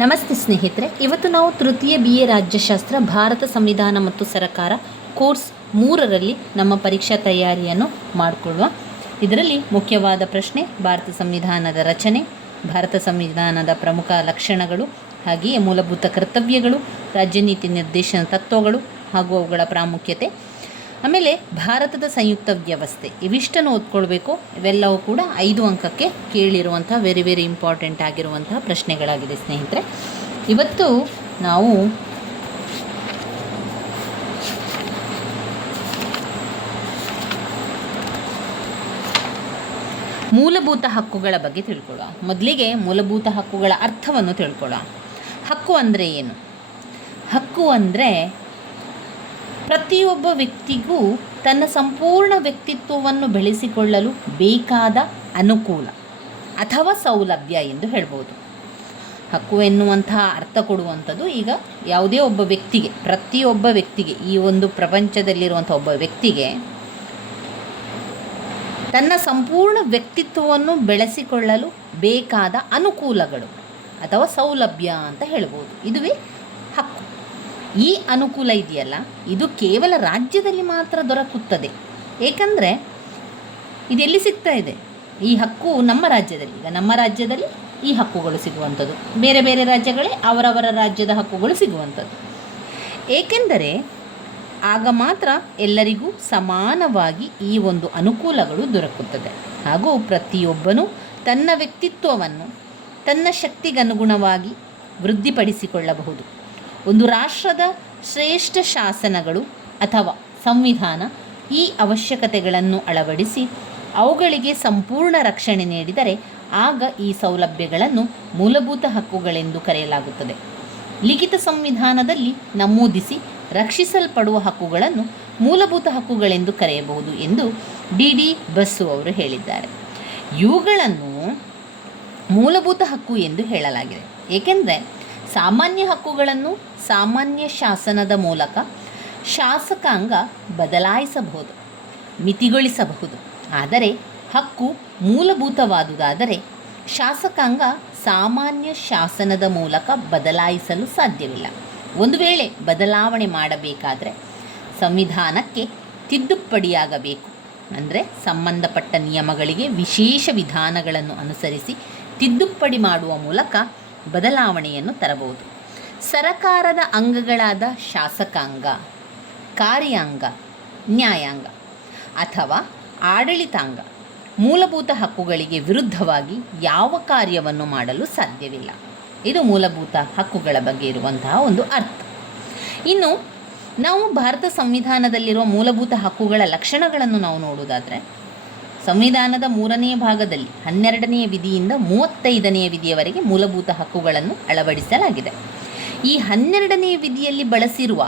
ನಮಸ್ತೆ ಸ್ನೇಹಿತರೆ, ಇವತ್ತು ನಾವು ತೃತೀಯ BA ರಾಜ್ಯಶಾಸ್ತ್ರ ಭಾರತ ಸಂವಿಧಾನ ಮತ್ತು ಸರಕಾರ ಕೋರ್ಸ್ 3ರಲ್ಲಿ ನಮ್ಮ ಪರೀಕ್ಷಾ ತಯಾರಿಯನ್ನು ಮಾಡಿಕೊಳ್ಳುವ. ಇದರಲ್ಲಿ ಮುಖ್ಯವಾದ ಪ್ರಶ್ನೆ ಭಾರತ ಸಂವಿಧಾನದ ರಚನೆ, ಭಾರತ ಸಂವಿಧಾನದ ಪ್ರಮುಖ ಲಕ್ಷಣಗಳು, ಹಾಗೆಯೇ ಮೂಲಭೂತ ಕರ್ತವ್ಯಗಳು, ರಾಜ್ಯ ನೀತಿ ನಿರ್ದೇಶನ ತತ್ವಗಳು ಹಾಗೂ ಅವುಗಳ ಪ್ರಾಮುಖ್ಯತೆ, ಆಮೇಲೆ ಭಾರತದ ಸಂಯುಕ್ತ ವ್ಯವಸ್ಥೆ, ಇವಿಷ್ಟನ್ನು ಓದ್ಕೊಳ್ಬೇಕು. ಇವೆಲ್ಲವೂ ಕೂಡ 5 ಅಂಕಕ್ಕೆ ಕೇಳಿರುವಂಥ ವೆರಿ ಇಂಪಾರ್ಟೆಂಟ್ ಆಗಿರುವಂತಹ ಪ್ರಶ್ನೆಗಳಾಗಿದೆ ಸ್ನೇಹಿತರೆ. ಇವತ್ತು ನಾವು ಮೂಲಭೂತ ಹಕ್ಕುಗಳ ಬಗ್ಗೆ ತಿಳ್ಕೊಳ್ಳೋಣ. ಮೊದಲಿಗೆ ಮೂಲಭೂತ ಹಕ್ಕುಗಳ ಅರ್ಥವನ್ನು ತಿಳ್ಕೊಳ್ಳೋಣ. ಹಕ್ಕು ಅಂದರೆ ಏನು? ಹಕ್ಕು ಅಂದರೆ ಪ್ರತಿಯೊಬ್ಬ ವ್ಯಕ್ತಿಗೂ ತನ್ನ ಸಂಪೂರ್ಣ ವ್ಯಕ್ತಿತ್ವವನ್ನು ಬೆಳೆಸಿಕೊಳ್ಳಲು ಬೇಕಾದ ಅನುಕೂಲ ಅಥವಾ ಸೌಲಭ್ಯ ಎಂದು ಹೇಳ್ಬೋದು. ಹಕ್ಕು ಎನ್ನುವಂತಹ ಅರ್ಥ ಕೊಡುವಂಥದ್ದು ಈಗ ಯಾವುದೇ ಒಬ್ಬ ವ್ಯಕ್ತಿಗೆ, ಪ್ರತಿಯೊಬ್ಬ ವ್ಯಕ್ತಿಗೆ, ಈ ಒಂದು ಪ್ರಪಂಚದಲ್ಲಿರುವಂಥ ಒಬ್ಬ ವ್ಯಕ್ತಿಗೆ ತನ್ನ ಸಂಪೂರ್ಣ ವ್ಯಕ್ತಿತ್ವವನ್ನು ಬೆಳೆಸಿಕೊಳ್ಳಲು ಬೇಕಾದ ಅನುಕೂಲಗಳು ಅಥವಾ ಸೌಲಭ್ಯ ಅಂತ ಹೇಳ್ಬೋದು. ಇದುವೇ ಹಕ್ಕು. ಈ ಅನುಕೂಲ ಇದೆಯಲ್ಲ, ಇದು ಕೇವಲ ರಾಜ್ಯದಲ್ಲಿ ಮಾತ್ರ ದೊರಕುತ್ತದೆ. ಏಕೆಂದರೆ ಇದೆಲ್ಲಿ ಸಿಗ್ತಾ ಇದೆ? ಈ ಹಕ್ಕು ನಮ್ಮ ರಾಜ್ಯದಲ್ಲಿ. ಈಗ ನಮ್ಮ ರಾಜ್ಯದಲ್ಲಿ ಈ ಹಕ್ಕುಗಳು ಸಿಗುವಂಥದ್ದು, ಬೇರೆ ಬೇರೆ ರಾಜ್ಯಗಳೇ ಅವರವರ ರಾಜ್ಯದ ಹಕ್ಕುಗಳು ಸಿಗುವಂಥದ್ದು. ಏಕೆಂದರೆ ಆಗ ಮಾತ್ರ ಎಲ್ಲರಿಗೂ ಸಮಾನವಾಗಿ ಈ ಒಂದು ಅನುಕೂಲಗಳು ದೊರಕುತ್ತದೆ. ಹಾಗೂ ಪ್ರತಿಯೊಬ್ಬನೂ ತನ್ನ ವ್ಯಕ್ತಿತ್ವವನ್ನು ತನ್ನ ಶಕ್ತಿಗನುಗುಣವಾಗಿ ವೃದ್ಧಿಪಡಿಸಿಕೊಳ್ಳಬಹುದು. ಒಂದು ರಾಷ್ಟ್ರದ ಶ್ರೇಷ್ಠ ಶಾಸನಗಳು ಅಥವಾ ಸಂವಿಧಾನ ಈ ಅವಶ್ಯಕತೆಗಳನ್ನು ಅಳವಡಿಸಿ ಅವುಗಳಿಗೆ ಸಂಪೂರ್ಣ ರಕ್ಷಣೆ ನೀಡಿದರೆ ಆಗ ಈ ಸೌಲಭ್ಯಗಳನ್ನು ಮೂಲಭೂತ ಹಕ್ಕುಗಳೆಂದು ಕರೆಯಲಾಗುತ್ತದೆ. ಲಿಖಿತ ಸಂವಿಧಾನದಲ್ಲಿ ನಮೂದಿಸಿ ರಕ್ಷಿಸಲ್ಪಡುವ ಹಕ್ಕುಗಳನ್ನು ಮೂಲಭೂತ ಹಕ್ಕುಗಳೆಂದು ಕರೆಯಬಹುದು ಎಂದು D.D. ಬಸು ಅವರು ಹೇಳಿದ್ದಾರೆ. ಇವುಗಳನ್ನು ಮೂಲಭೂತ ಹಕ್ಕು ಎಂದು ಹೇಳಲಾಗಿದೆ. ಏಕೆಂದರೆ ಸಾಮಾನ್ಯ ಹಕ್ಕುಗಳನ್ನು ಸಾಮಾನ್ಯ ಶಾಸನದ ಮೂಲಕ ಶಾಸಕಾಂಗ ಬದಲಾಯಿಸಬಹುದು, ಮಿತಿಗೊಳಿಸಬಹುದು. ಆದರೆ ಹಕ್ಕು ಮೂಲಭೂತವಾದುದಾದರೆ ಶಾಸಕಾಂಗ ಸಾಮಾನ್ಯ ಶಾಸನದ ಮೂಲಕ ಬದಲಾಯಿಸಲು ಸಾಧ್ಯವಿಲ್ಲ. ಒಂದು ವೇಳೆ ಬದಲಾವಣೆ ಮಾಡಬೇಕಾದರೆ ಸಂವಿಧಾನಕ್ಕೆ ತಿದ್ದುಪಡಿಯಾಗಬೇಕು. ಅಂದರೆ ಸಂಬಂಧಪಟ್ಟ ನಿಯಮಗಳಿಗೆ ವಿಶೇಷ ವಿಧಾನಗಳನ್ನು ಅನುಸರಿಸಿ ತಿದ್ದುಪಡಿ ಮಾಡುವ ಮೂಲಕ ಬದಲಾವಣೆಯನ್ನು ತರಬಹುದು. ಸರಕಾರದ ಅಂಗಗಳಾದ ಶಾಸಕಾಂಗ, ಕಾರ್ಯಾಂಗ, ನ್ಯಾಯಾಂಗ ಅಥವಾ ಆಡಳಿತಾಂಗ ಮೂಲಭೂತ ಹಕ್ಕುಗಳಿಗೆ ವಿರುದ್ಧವಾಗಿ ಯಾವ ಕಾರ್ಯವನ್ನು ಮಾಡಲು ಸಾಧ್ಯವಿಲ್ಲ. ಇದು ಮೂಲಭೂತ ಹಕ್ಕುಗಳ ಬಗ್ಗೆ ಇರುವಂತಹ ಒಂದು ಅರ್ಥ. ಇನ್ನು ನಾವು ಭಾರತ ಸಂವಿಧಾನದಲ್ಲಿರುವ ಮೂಲಭೂತ ಹಕ್ಕುಗಳ ಲಕ್ಷಣಗಳನ್ನು ನಾವು ನೋಡುವುದಾದರೆ, ಸಂವಿಧಾನದ 3ನೇ ಭಾಗದಲ್ಲಿ 12ನೇ ವಿಧಿಯಿಂದ 35ನೇ ವಿಧಿಯವರೆಗೆ ಮೂಲಭೂತ ಹಕ್ಕುಗಳನ್ನು ಅಳವಡಿಸಲಾಗಿದೆ. ಈ 12ನೇ ವಿಧಿಯಲ್ಲಿ ಬಳಸಿರುವ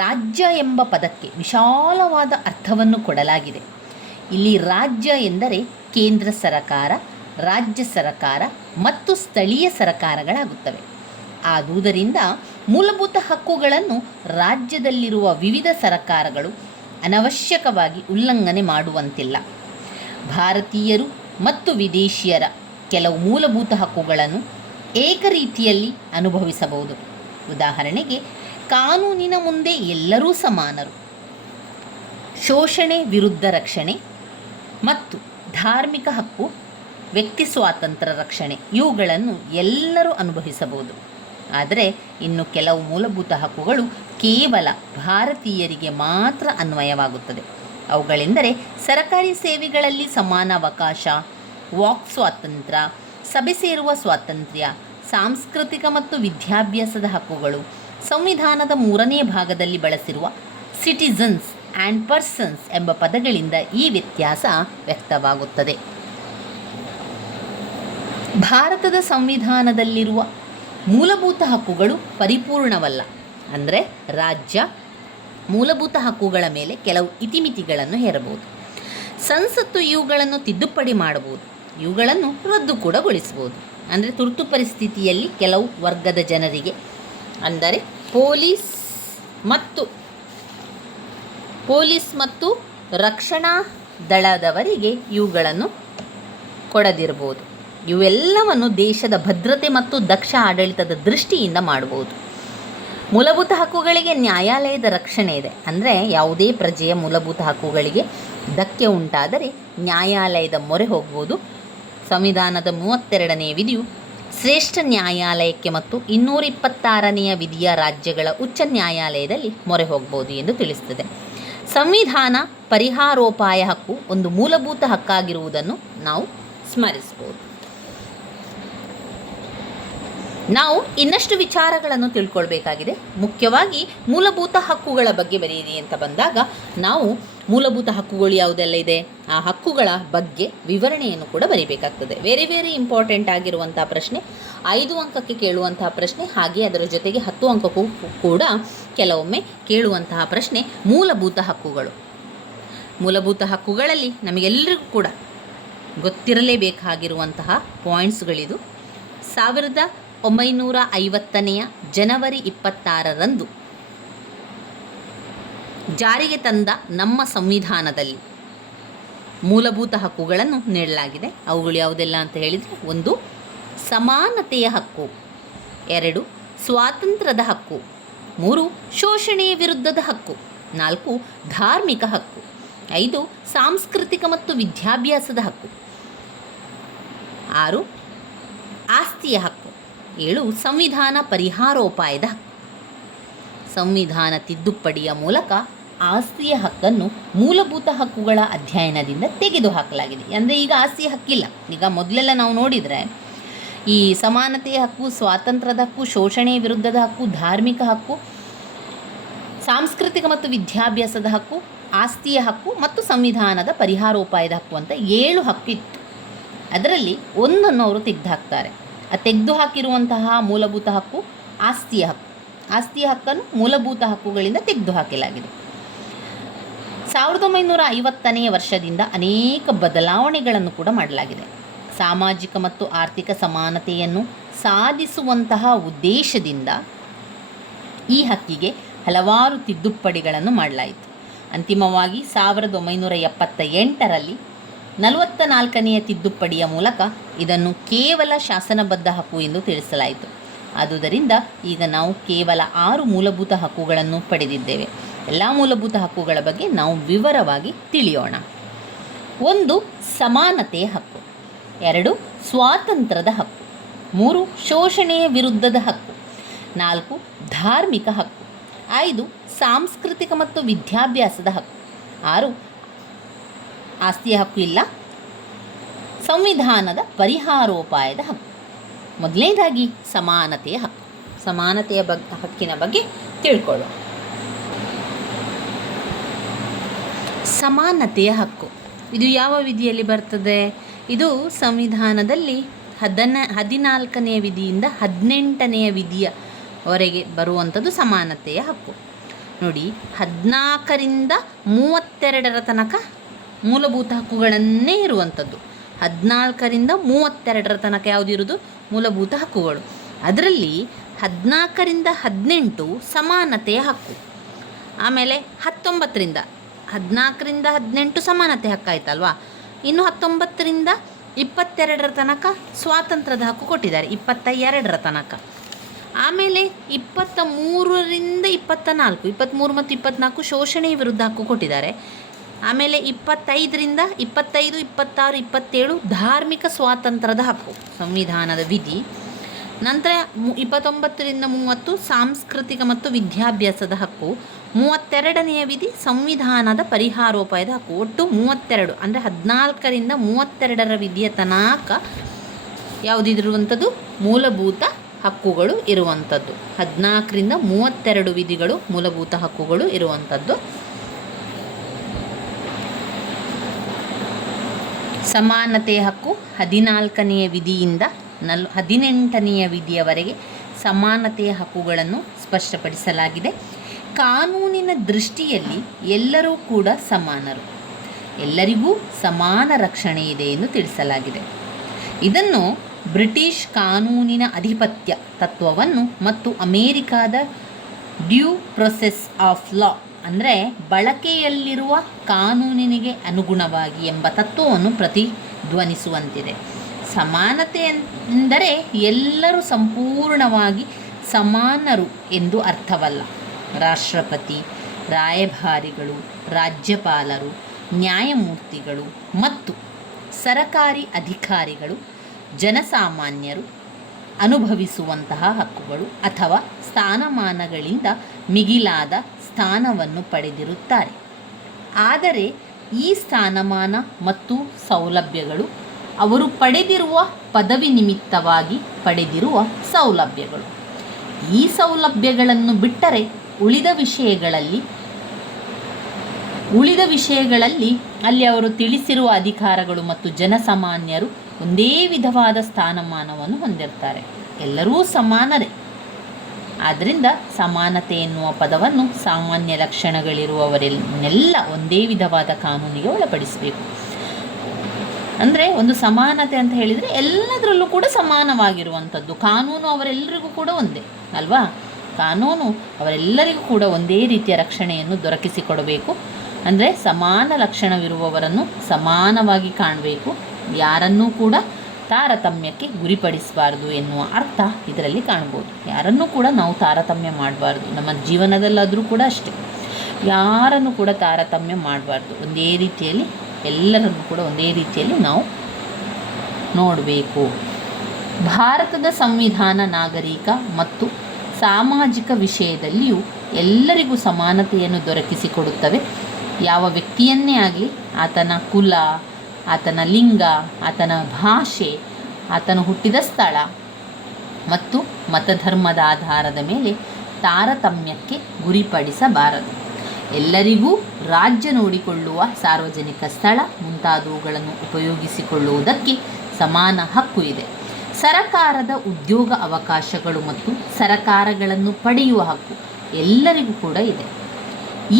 ರಾಜ್ಯ ಎಂಬ ಪದಕ್ಕೆ ವಿಶಾಲವಾದ ಅರ್ಥವನ್ನು ಕೊಡಲಾಗಿದೆ. ಇಲ್ಲಿ ರಾಜ್ಯ ಎಂದರೆ ಕೇಂದ್ರ ಸರಕಾರ, ರಾಜ್ಯ ಸರಕಾರ ಮತ್ತು ಸ್ಥಳೀಯ ಸರಕಾರಗಳಾಗುತ್ತವೆ. ಆದುದರಿಂದ ಮೂಲಭೂತ ಹಕ್ಕುಗಳನ್ನು ರಾಜ್ಯದಲ್ಲಿರುವ ವಿವಿಧ ಸರಕಾರಗಳು ಅನವಶ್ಯಕವಾಗಿ ಉಲ್ಲಂಘನೆ ಮಾಡುವಂತಿಲ್ಲ. ಭಾರತೀಯರು ಮತ್ತು ವಿದೇಶಿಯರ ಕೆಲವು ಮೂಲಭೂತ ಹಕ್ಕುಗಳನ್ನು ಏಕರೀತಿಯಲ್ಲಿ ಅನುಭವಿಸಬಹುದು. ಉದಾಹರಣೆಗೆ, ಕಾನೂನಿನ ಮುಂದೆ ಎಲ್ಲರೂ ಸಮಾನರು, ಶೋಷಣೆ ವಿರುದ್ಧ ರಕ್ಷಣೆ ಮತ್ತು ಧಾರ್ಮಿಕ ಹಕ್ಕು, ವ್ಯಕ್ತಿ ಸ್ವಾತಂತ್ರ್ಯ ರಕ್ಷಣೆ ಇವುಗಳನ್ನು ಎಲ್ಲರೂ ಅನುಭವಿಸಬಹುದು. ಆದರೆ ಇನ್ನು ಕೆಲವು ಮೂಲಭೂತ ಹಕ್ಕುಗಳು ಕೇವಲ ಭಾರತೀಯರಿಗೆ ಮಾತ್ರ ಅನ್ವಯವಾಗುತ್ತದೆ. ಅವುಗಳೆಂದರೆ ಸರಕಾರಿ ಸೇವೆಗಳಲ್ಲಿ ಸಮಾನ ಅವಕಾಶ, ವಾಕ್ ಸ್ವಾತಂತ್ರ್ಯ, ಸಭೆ ಸೇರುವ ಸ್ವಾತಂತ್ರ್ಯ, ಸಾಂಸ್ಕೃತಿಕ ಮತ್ತು ವಿದ್ಯಾಭ್ಯಾಸದ ಹಕ್ಕುಗಳು. ಸಂವಿಧಾನದ 3ನೇ ಭಾಗದಲ್ಲಿ ಬಳಸಿರುವ ಸಿಟಿಸನ್ಸ್ ಆ್ಯಂಡ್ ಪರ್ಸನ್ಸ್ ಎಂಬ ಪದಗಳಿಂದ ಈ ವ್ಯತ್ಯಾಸ ವ್ಯಕ್ತವಾಗುತ್ತದೆ. ಭಾರತದ ಸಂವಿಧಾನದಲ್ಲಿರುವ ಮೂಲಭೂತ ಹಕ್ಕುಗಳು ಪರಿಪೂರ್ಣವಲ್ಲ. ಅಂದರೆ ರಾಜ್ಯ ಮೂಲಭೂತ ಹಕ್ಕುಗಳ ಮೇಲೆ ಕೆಲವು ಇತಿಮಿತಿಗಳನ್ನು ಹೇರಬಹುದು. ಸಂಸತ್ತು ಇವುಗಳನ್ನು ತಿದ್ದುಪಡಿ ಮಾಡಬಹುದು, ಇವುಗಳನ್ನು ರದ್ದು ಕೂಡ ಗೊಳಿಸಬಹುದು. ಅಂದರೆ ತುರ್ತು ಪರಿಸ್ಥಿತಿಯಲ್ಲಿ ಕೆಲವು ವರ್ಗದ ಜನರಿಗೆ, ಅಂದರೆ ಪೊಲೀಸ್ ಮತ್ತು ರಕ್ಷಣಾ ದಳದವರಿಗೆ ಇವುಗಳನ್ನು ಕೊಡದಿರಬಹುದು. ಇವೆಲ್ಲವನ್ನು ದೇಶದ ಭದ್ರತೆ ಮತ್ತು ದಕ್ಷ ಆಡಳಿತದ ದೃಷ್ಟಿಯಿಂದ ಮಾಡಬಹುದು. ಮೂಲಭೂತ ಹಕ್ಕುಗಳಿಗೆ ನ್ಯಾಯಾಲಯದ ರಕ್ಷಣೆ ಇದೆ. ಅಂದರೆ ಯಾವುದೇ ಪ್ರಜೆಯ ಮೂಲಭೂತ ಹಕ್ಕುಗಳಿಗೆ ಧಕ್ಕೆ ಉಂಟಾದರೆ ನ್ಯಾಯಾಲಯದ ಮೊರೆ ಹೋಗ್ಬೋದು. ಸಂವಿಧಾನದ 32ನೇ ವಿಧಿಯು ಶ್ರೇಷ್ಠ ನ್ಯಾಯಾಲಯಕ್ಕೆ ಮತ್ತು 226ನೇ ವಿಧಿಯ ರಾಜ್ಯಗಳ ಉಚ್ಚ ನ್ಯಾಯಾಲಯದಲ್ಲಿ ಮೊರೆ ಹೋಗ್ಬೋದು ಎಂದು ತಿಳಿಸುತ್ತದೆ. ಸಂವಿಧಾನ ಪರಿಹಾರೋಪಾಯ ಹಕ್ಕು ಒಂದು ಮೂಲಭೂತ ಹಕ್ಕಾಗಿರುವುದನ್ನು ನಾವು ಸ್ಮರಿಸಬಹುದು. ನಾವು ಇನ್ನಷ್ಟು ವಿಚಾರಗಳನ್ನು ತಿಳ್ಕೊಳ್ಬೇಕಾಗಿದೆ. ಮುಖ್ಯವಾಗಿ ಮೂಲಭೂತ ಹಕ್ಕುಗಳ ಬಗ್ಗೆ ಬರೆಯಿರಿ ಅಂತ ಬಂದಾಗ ನಾವು ಮೂಲಭೂತ ಹಕ್ಕುಗಳು ಯಾವುದೆಲ್ಲ ಇದೆ ಆ ಹಕ್ಕುಗಳ ಬಗ್ಗೆ ವಿವರಣೆಯನ್ನು ಕೂಡ ಬರೀಬೇಕಾಗ್ತದೆ. ವೆರಿ ಇಂಪಾರ್ಟೆಂಟ್ ಆಗಿರುವಂಥ ಪ್ರಶ್ನೆ, 5 ಅಂಕಕ್ಕೆ ಕೇಳುವಂತಹ ಪ್ರಶ್ನೆ, ಹಾಗೆ ಅದರ ಜೊತೆಗೆ 10 ಅಂಕಕ್ಕೂ ಕೂಡ ಕೆಲವೊಮ್ಮೆ ಕೇಳುವಂತಹ ಪ್ರಶ್ನೆ ಮೂಲಭೂತ ಹಕ್ಕುಗಳು. ಮೂಲಭೂತ ಹಕ್ಕುಗಳಲ್ಲಿ ನಮಗೆಲ್ಲರಿಗೂ ಕೂಡ ಗೊತ್ತಿರಲೇಬೇಕಾಗಿರುವಂತಹ ಪಾಯಿಂಟ್ಸ್ಗಳಿದು. 1950ನೇ ಜನವರಿ 26ರಂದು ಜಾರಿಗೆ ತಂದ ನಮ್ಮ ಸಂವಿಧಾನದಲ್ಲಿ ಮೂಲಭೂತ ಹಕ್ಕುಗಳನ್ನು ನೀಡಲಾಗಿದೆ. ಅವುಗಳು ಯಾವುದೆಲ್ಲ ಅಂತ ಹೇಳಿದರೆ, 1 ಸಮಾನತೆಯ ಹಕ್ಕು, 2 ಸ್ವಾತಂತ್ರ್ಯದ ಹಕ್ಕು, 3 ಶೋಷಣೆಯ ವಿರುದ್ಧದ ಹಕ್ಕು, 4 ಧಾರ್ಮಿಕ ಹಕ್ಕು, 5 ಸಾಂಸ್ಕೃತಿಕ ಮತ್ತು ವಿದ್ಯಾಭ್ಯಾಸದ ಹಕ್ಕು, 6 ಆಸ್ತಿಯ ಹಕ್ಕು, 7 ಸಂವಿಧಾನ ಪರಿಹಾರೋಪಾಯದ ಹಕ್ಕು. ಸಂವಿಧಾನ ತಿದ್ದುಪಡಿಯ ಮೂಲಕ ಆಸ್ತಿಯ ಹಕ್ಕನ್ನು ಮೂಲಭೂತ ಹಕ್ಕುಗಳ ಅಧ್ಯಯನದಿಂದ ತೆಗೆದುಹಾಕಲಾಗಿದೆ. ಅಂದರೆ ಈಗ ಆಸ್ತಿಯ ಹಕ್ಕಿಲ್ಲ. ಈಗ ಮೊದಲೆಲ್ಲ ನಾವು ನೋಡಿದರೆ ಈ ಸಮಾನತೆಯ ಹಕ್ಕು, ಸ್ವಾತಂತ್ರ್ಯದ ಹಕ್ಕು, ಶೋಷಣೆಯ ವಿರುದ್ಧದ ಹಕ್ಕು, ಧಾರ್ಮಿಕ ಹಕ್ಕು, ಸಾಂಸ್ಕೃತಿಕ ಮತ್ತು ವಿದ್ಯಾಭ್ಯಾಸದ ಹಕ್ಕು, ಆಸ್ತಿಯ ಹಕ್ಕು ಮತ್ತು ಸಂವಿಧಾನದ ಪರಿಹಾರೋಪಾಯದ ಹಕ್ಕು ಅಂತ 7 ಹಕ್ಕಿತ್ತು. ಅದರಲ್ಲಿ ಒಂದನ್ನು ಅವರು ತೆಗೆದುಹಾಕ್ತಾರೆ. ಆ ತೆಗೆದುಹಾಕಿರುವಂತಹ ಮೂಲಭೂತ ಹಕ್ಕು ಆಸ್ತಿಯ ಹಕ್ಕು. ಆಸ್ತಿಯ ಹಕ್ಕನ್ನು ಮೂಲಭೂತ ಹಕ್ಕುಗಳಿಂದ ತೆಗೆದುಹಾಕಲಾಗಿದೆ. 1950ನೇ ವರ್ಷದಿಂದ ಅನೇಕ ಬದಲಾವಣೆಗಳನ್ನು ಕೂಡ ಮಾಡಲಾಗಿದೆ. ಸಾಮಾಜಿಕ ಮತ್ತು ಆರ್ಥಿಕ ಸಮಾನತೆಯನ್ನು ಸಾಧಿಸುವಂತಹ ಉದ್ದೇಶದಿಂದ ಈ ಹಕ್ಕಿಗೆ ಹಲವಾರು ತಿದ್ದುಪಡಿಗಳನ್ನು ಮಾಡಲಾಯಿತು. ಅಂತಿಮವಾಗಿ 1978ರಲ್ಲಿ 44ನೇ ತಿದ್ದುಪಡಿಯ ಮೂಲಕ ಇದನ್ನು ಕೇವಲ ಶಾಸನಬದ್ಧ ಹಕ್ಕು ಎಂದು ತಿಳಿಸಲಾಯಿತು. ಆದುದರಿಂದ ಈಗ ನಾವು ಕೇವಲ 6 ಮೂಲಭೂತ ಹಕ್ಕುಗಳನ್ನು ಪಡೆದಿದ್ದೇವೆ. ಎಲ್ಲ ಮೂಲಭೂತ ಹಕ್ಕುಗಳ ಬಗ್ಗೆ ನಾವು ವಿವರವಾಗಿ ತಿಳಿಯೋಣ. 1 ಸಮಾನತೆಯ ಹಕ್ಕು, 2 ಸ್ವಾತಂತ್ರ್ಯದ ಹಕ್ಕು, 3 ಶೋಷಣೆಯ ವಿರುದ್ಧದ ಹಕ್ಕು, 4 ಧಾರ್ಮಿಕ ಹಕ್ಕು, 5 ಸಾಂಸ್ಕೃತಿಕ ಮತ್ತು ವಿದ್ಯಾಭ್ಯಾಸದ ಹಕ್ಕು, 6 ಆಸ್ತಿಯ ಹಕ್ಕು ಇಲ್ಲ, ಸಂವಿಧಾನದ ಪರಿಹಾರೋಪಾಯದ ಹಕ್ಕು. ಮೊದಲನೇದಾಗಿ ಸಮಾನತೆಯ ಹಕ್ಕು. ಸಮಾನತೆಯ ಹಕ್ಕಿನ ಬಗ್ಗೆ ತಿಳ್ಕೊಳ್ಳೋಣ. ಸಮಾನತೆಯ ಹಕ್ಕು ಇದು ಯಾವ ವಿಧಿಯಲ್ಲಿ ಬರ್ತದೆ? ಇದು ಸಂವಿಧಾನದಲ್ಲಿ 14ನೇ ವಿಧಿಯಿಂದ 18ನೇ ವಿಧಿಯವರೆಗೆ ಬರುವಂಥದ್ದು ಸಮಾನತೆಯ ಹಕ್ಕು. ನೋಡಿ, 14ರಿಂದ 32ರ ತನಕ ಮೂಲಭೂತ ಹಕ್ಕುಗಳನ್ನೇ ಇರುವಂಥದ್ದು. 14ರಿಂದ 32ರ ತನಕ ಯಾವುದಿರೋದು? ಮೂಲಭೂತ ಹಕ್ಕುಗಳು. ಅದರಲ್ಲಿ 14ರಿಂದ 18 ಸಮಾನತೆಯ ಹಕ್ಕು. ಆಮೇಲೆ 14ರಿಂದ 18 ಸಮಾನತೆ ಹಕ್ಕಾಯ್ತಲ್ವಾ. ಇನ್ನು 19ರಿಂದ 22ರ ತನಕ ಸ್ವಾತಂತ್ರ್ಯದ ಹಕ್ಕು ಕೊಟ್ಟಿದ್ದಾರೆ, 22ರ ತನಕ. ಆಮೇಲೆ 23ರಿಂದ 24, 23 ಮತ್ತು 24 ಶೋಷಣೆಯ ವಿರುದ್ಧ ಹಕ್ಕು ಕೊಟ್ಟಿದ್ದಾರೆ. ಆಮೇಲೆ 25ರಿಂದ 25, 26, 27 ಧಾರ್ಮಿಕ ಸ್ವಾತಂತ್ರ್ಯದ ಹಕ್ಕು ಸಂವಿಧಾನದ ವಿಧಿ. ನಂತರ 29ರಿಂದ 30 ಸಾಂಸ್ಕೃತಿಕ ಮತ್ತು ವಿದ್ಯಾಭ್ಯಾಸದ ಹಕ್ಕು. 32ನೇ ವಿಧಿ ಸಂವಿಧಾನದ ಪರಿಹಾರೋಪಾಯದ ಹಕ್ಕು. ಒಟ್ಟು 32, ಅಂದರೆ 14ರಿಂದ 32ರ ವಿಧಿಯ ತನಕ ಯಾವುದಿರುವಂಥದ್ದು? ಮೂಲಭೂತ ಹಕ್ಕುಗಳು ಇರುವಂಥದ್ದು. 14ರಿಂದ 32 ವಿಧಿಗಳು ಮೂಲಭೂತ ಹಕ್ಕುಗಳು ಇರುವಂಥದ್ದು. ಸಮಾನತೆಯ ಹಕ್ಕು 14ನೇ ವಿಧಿಯಿಂದ 18ನೇ ವಿಧಿಯವರೆಗೆ ಸಮಾನತೆಯ ಹಕ್ಕುಗಳನ್ನು ಸ್ಪಷ್ಟಪಡಿಸಲಾಗಿದೆ. ಕಾನೂನಿನ ದೃಷ್ಟಿಯಲ್ಲಿ ಎಲ್ಲರೂ ಕೂಡ ಸಮಾನರು, ಎಲ್ಲರಿಗೂ ಸಮಾನ ರಕ್ಷಣೆ ಇದೆ ಎಂದು ತಿಳಿಸಲಾಗಿದೆ. ಇದನ್ನು ಬ್ರಿಟಿಷ್ ಕಾನೂನಿನ ಅಧಿಪತ್ಯ ತತ್ವವನ್ನು ಮತ್ತು ಅಮೇರಿಕಾದ ಡ್ಯೂ ಪ್ರೊಸೆಸ್ ಆಫ್ ಲಾ, ಅಂದರೆ ಬಳಕೆಯಲ್ಲಿರುವ ಕಾನೂನಿನಿಗೆ ಅನುಗುಣವಾಗಿ ಎಂಬ ತತ್ವವನ್ನು ಪ್ರತಿಧ್ವನಿಸುವಂತಿದೆ. ಸಮಾನತೆ ಎಂದರೆ ಎಲ್ಲರೂ ಸಂಪೂರ್ಣವಾಗಿ ಸಮಾನರು ಎಂದು ಅರ್ಥವಲ್ಲ. ರಾಷ್ಟ್ರಪತಿ, ರಾಯಭಾರಿಗಳು, ರಾಜ್ಯಪಾಲರು, ನ್ಯಾಯಮೂರ್ತಿಗಳು ಮತ್ತು ಸರಕಾರಿ ಅಧಿಕಾರಿಗಳು ಜನಸಾಮಾನ್ಯರು ಅನುಭವಿಸುವಂತಹ ಹಕ್ಕುಗಳು ಅಥವಾ ಸ್ಥಾನಮಾನಗಳಿಂದ ಮಿಗಿಲಾದ ಸ್ಥಾನವನ್ನು ಪಡೆದಿರುತ್ತಾರೆ. ಆದರೆ ಈ ಸ್ಥಾನಮಾನ ಮತ್ತು ಸೌಲಭ್ಯಗಳು ಅವರು ಪಡೆದಿರುವ ಪದವಿ ನಿಮಿತ್ತವಾಗಿ ಪಡೆದಿರುವ ಸೌಲಭ್ಯಗಳು. ಈ ಸೌಲಭ್ಯಗಳನ್ನು ಬಿಟ್ಟರೆ ಉಳಿದ ವಿಷಯಗಳಲ್ಲಿ ಅಲ್ಲಿ ಅವರು ತಿಳಿಸಿರುವ ಅಧಿಕಾರಗಳು ಮತ್ತು ಜನಸಾಮಾನ್ಯರು ಒಂದೇ ವಿಧವಾದ ಸ್ಥಾನಮಾನವನ್ನು ಹೊಂದಿರ್ತಾರೆ. ಎಲ್ಲರೂ ಸಮಾನರೇ. ಆದ್ದರಿಂದ ಸಮಾನತೆ ಎನ್ನುವ ಪದವನ್ನು ಸಾಮಾನ್ಯ ಲಕ್ಷಣಗಳಿರುವವರನ್ನೆಲ್ಲ ಒಂದೇ ವಿಧವಾದ ಕಾನೂನಿಗೆ ಒಳಪಡಿಸಬೇಕು. ಅಂದರೆ ಒಂದು ಸಮಾನತೆ ಅಂತ ಹೇಳಿದರೆ ಎಲ್ಲದರಲ್ಲೂ ಕೂಡ ಸಮಾನವಾಗಿರುವಂಥದ್ದು. ಕಾನೂನು ಅವರೆಲ್ಲರಿಗೂ ಕೂಡ ಒಂದೇ ಅಲ್ವಾ? ಕಾನೂನು ಅವರೆಲ್ಲರಿಗೂ ಕೂಡ ಒಂದೇ ರೀತಿಯ ರಕ್ಷಣೆಯನ್ನು ದೊರಕಿಸಿಕೊಡಬೇಕು. ಅಂದರೆ ಸಮಾನ ಲಕ್ಷಣವಿರುವವರನ್ನು ಸಮಾನವಾಗಿ ಕಾಣಬೇಕು, ಯಾರನ್ನೂ ಕೂಡ ತಾರತಮ್ಯಕ್ಕೆ ಗುರಿಪಡಿಸಬಾರ್ದು ಎನ್ನುವ ಅರ್ಥ ಇದರಲ್ಲಿ ಕಾಣ್ಬೋದು. ಯಾರನ್ನೂ ಕೂಡ ನಾವು ತಾರತಮ್ಯ ಮಾಡಬಾರ್ದು. ನಮ್ಮ ಜೀವನದಲ್ಲಾದರೂ ಕೂಡ ಅಷ್ಟೇ, ಯಾರನ್ನು ಕೂಡ ತಾರತಮ್ಯ ಮಾಡಬಾರ್ದು. ಒಂದೇ ರೀತಿಯಲ್ಲಿ ಎಲ್ಲರನ್ನು ಕೂಡ ಒಂದೇ ರೀತಿಯಲ್ಲಿ ನಾವು ನೋಡಬೇಕು. ಭಾರತದ ಸಂವಿಧಾನ ನಾಗರಿಕ ಮತ್ತು ಸಾಮಾಜಿಕ ವಿಷಯದಲ್ಲಿಯೂ ಎಲ್ಲರಿಗೂ ಸಮಾನತೆಯನ್ನು ದೊರಕಿಸಿಕೊಡುತ್ತವೆ. ಯಾವ ವ್ಯಕ್ತಿಯನ್ನೇ ಆಗಲಿ ಆತನ ಕುಲ, ಆತನ ಲಿಂಗ, ಆತನ ಭಾಷೆ, ಆತನು ಹುಟ್ಟಿದ ಸ್ಥಳ ಮತ್ತು ಮತಧರ್ಮದ ಆಧಾರದ ಮೇಲೆ ತಾರತಮ್ಯಕ್ಕೆ ಗುರಿಪಡಿಸಬಾರದು. ಎಲ್ಲರಿಗೂ ರಾಜ್ಯ ನೋಡಿಕೊಳ್ಳುವ ಸಾರ್ವಜನಿಕ ಸ್ಥಳ ಮುಂತಾದವುಗಳನ್ನು ಉಪಯೋಗಿಸಿಕೊಳ್ಳುವುದಕ್ಕೆ ಸಮಾನ ಹಕ್ಕು ಇದೆ. ಸರಕಾರದ ಉದ್ಯೋಗ ಅವಕಾಶಗಳು ಮತ್ತು ಸರಕಾರಗಳನ್ನು ಪಡೆಯುವ ಹಕ್ಕು ಎಲ್ಲರಿಗೂ ಕೂಡ ಇದೆ.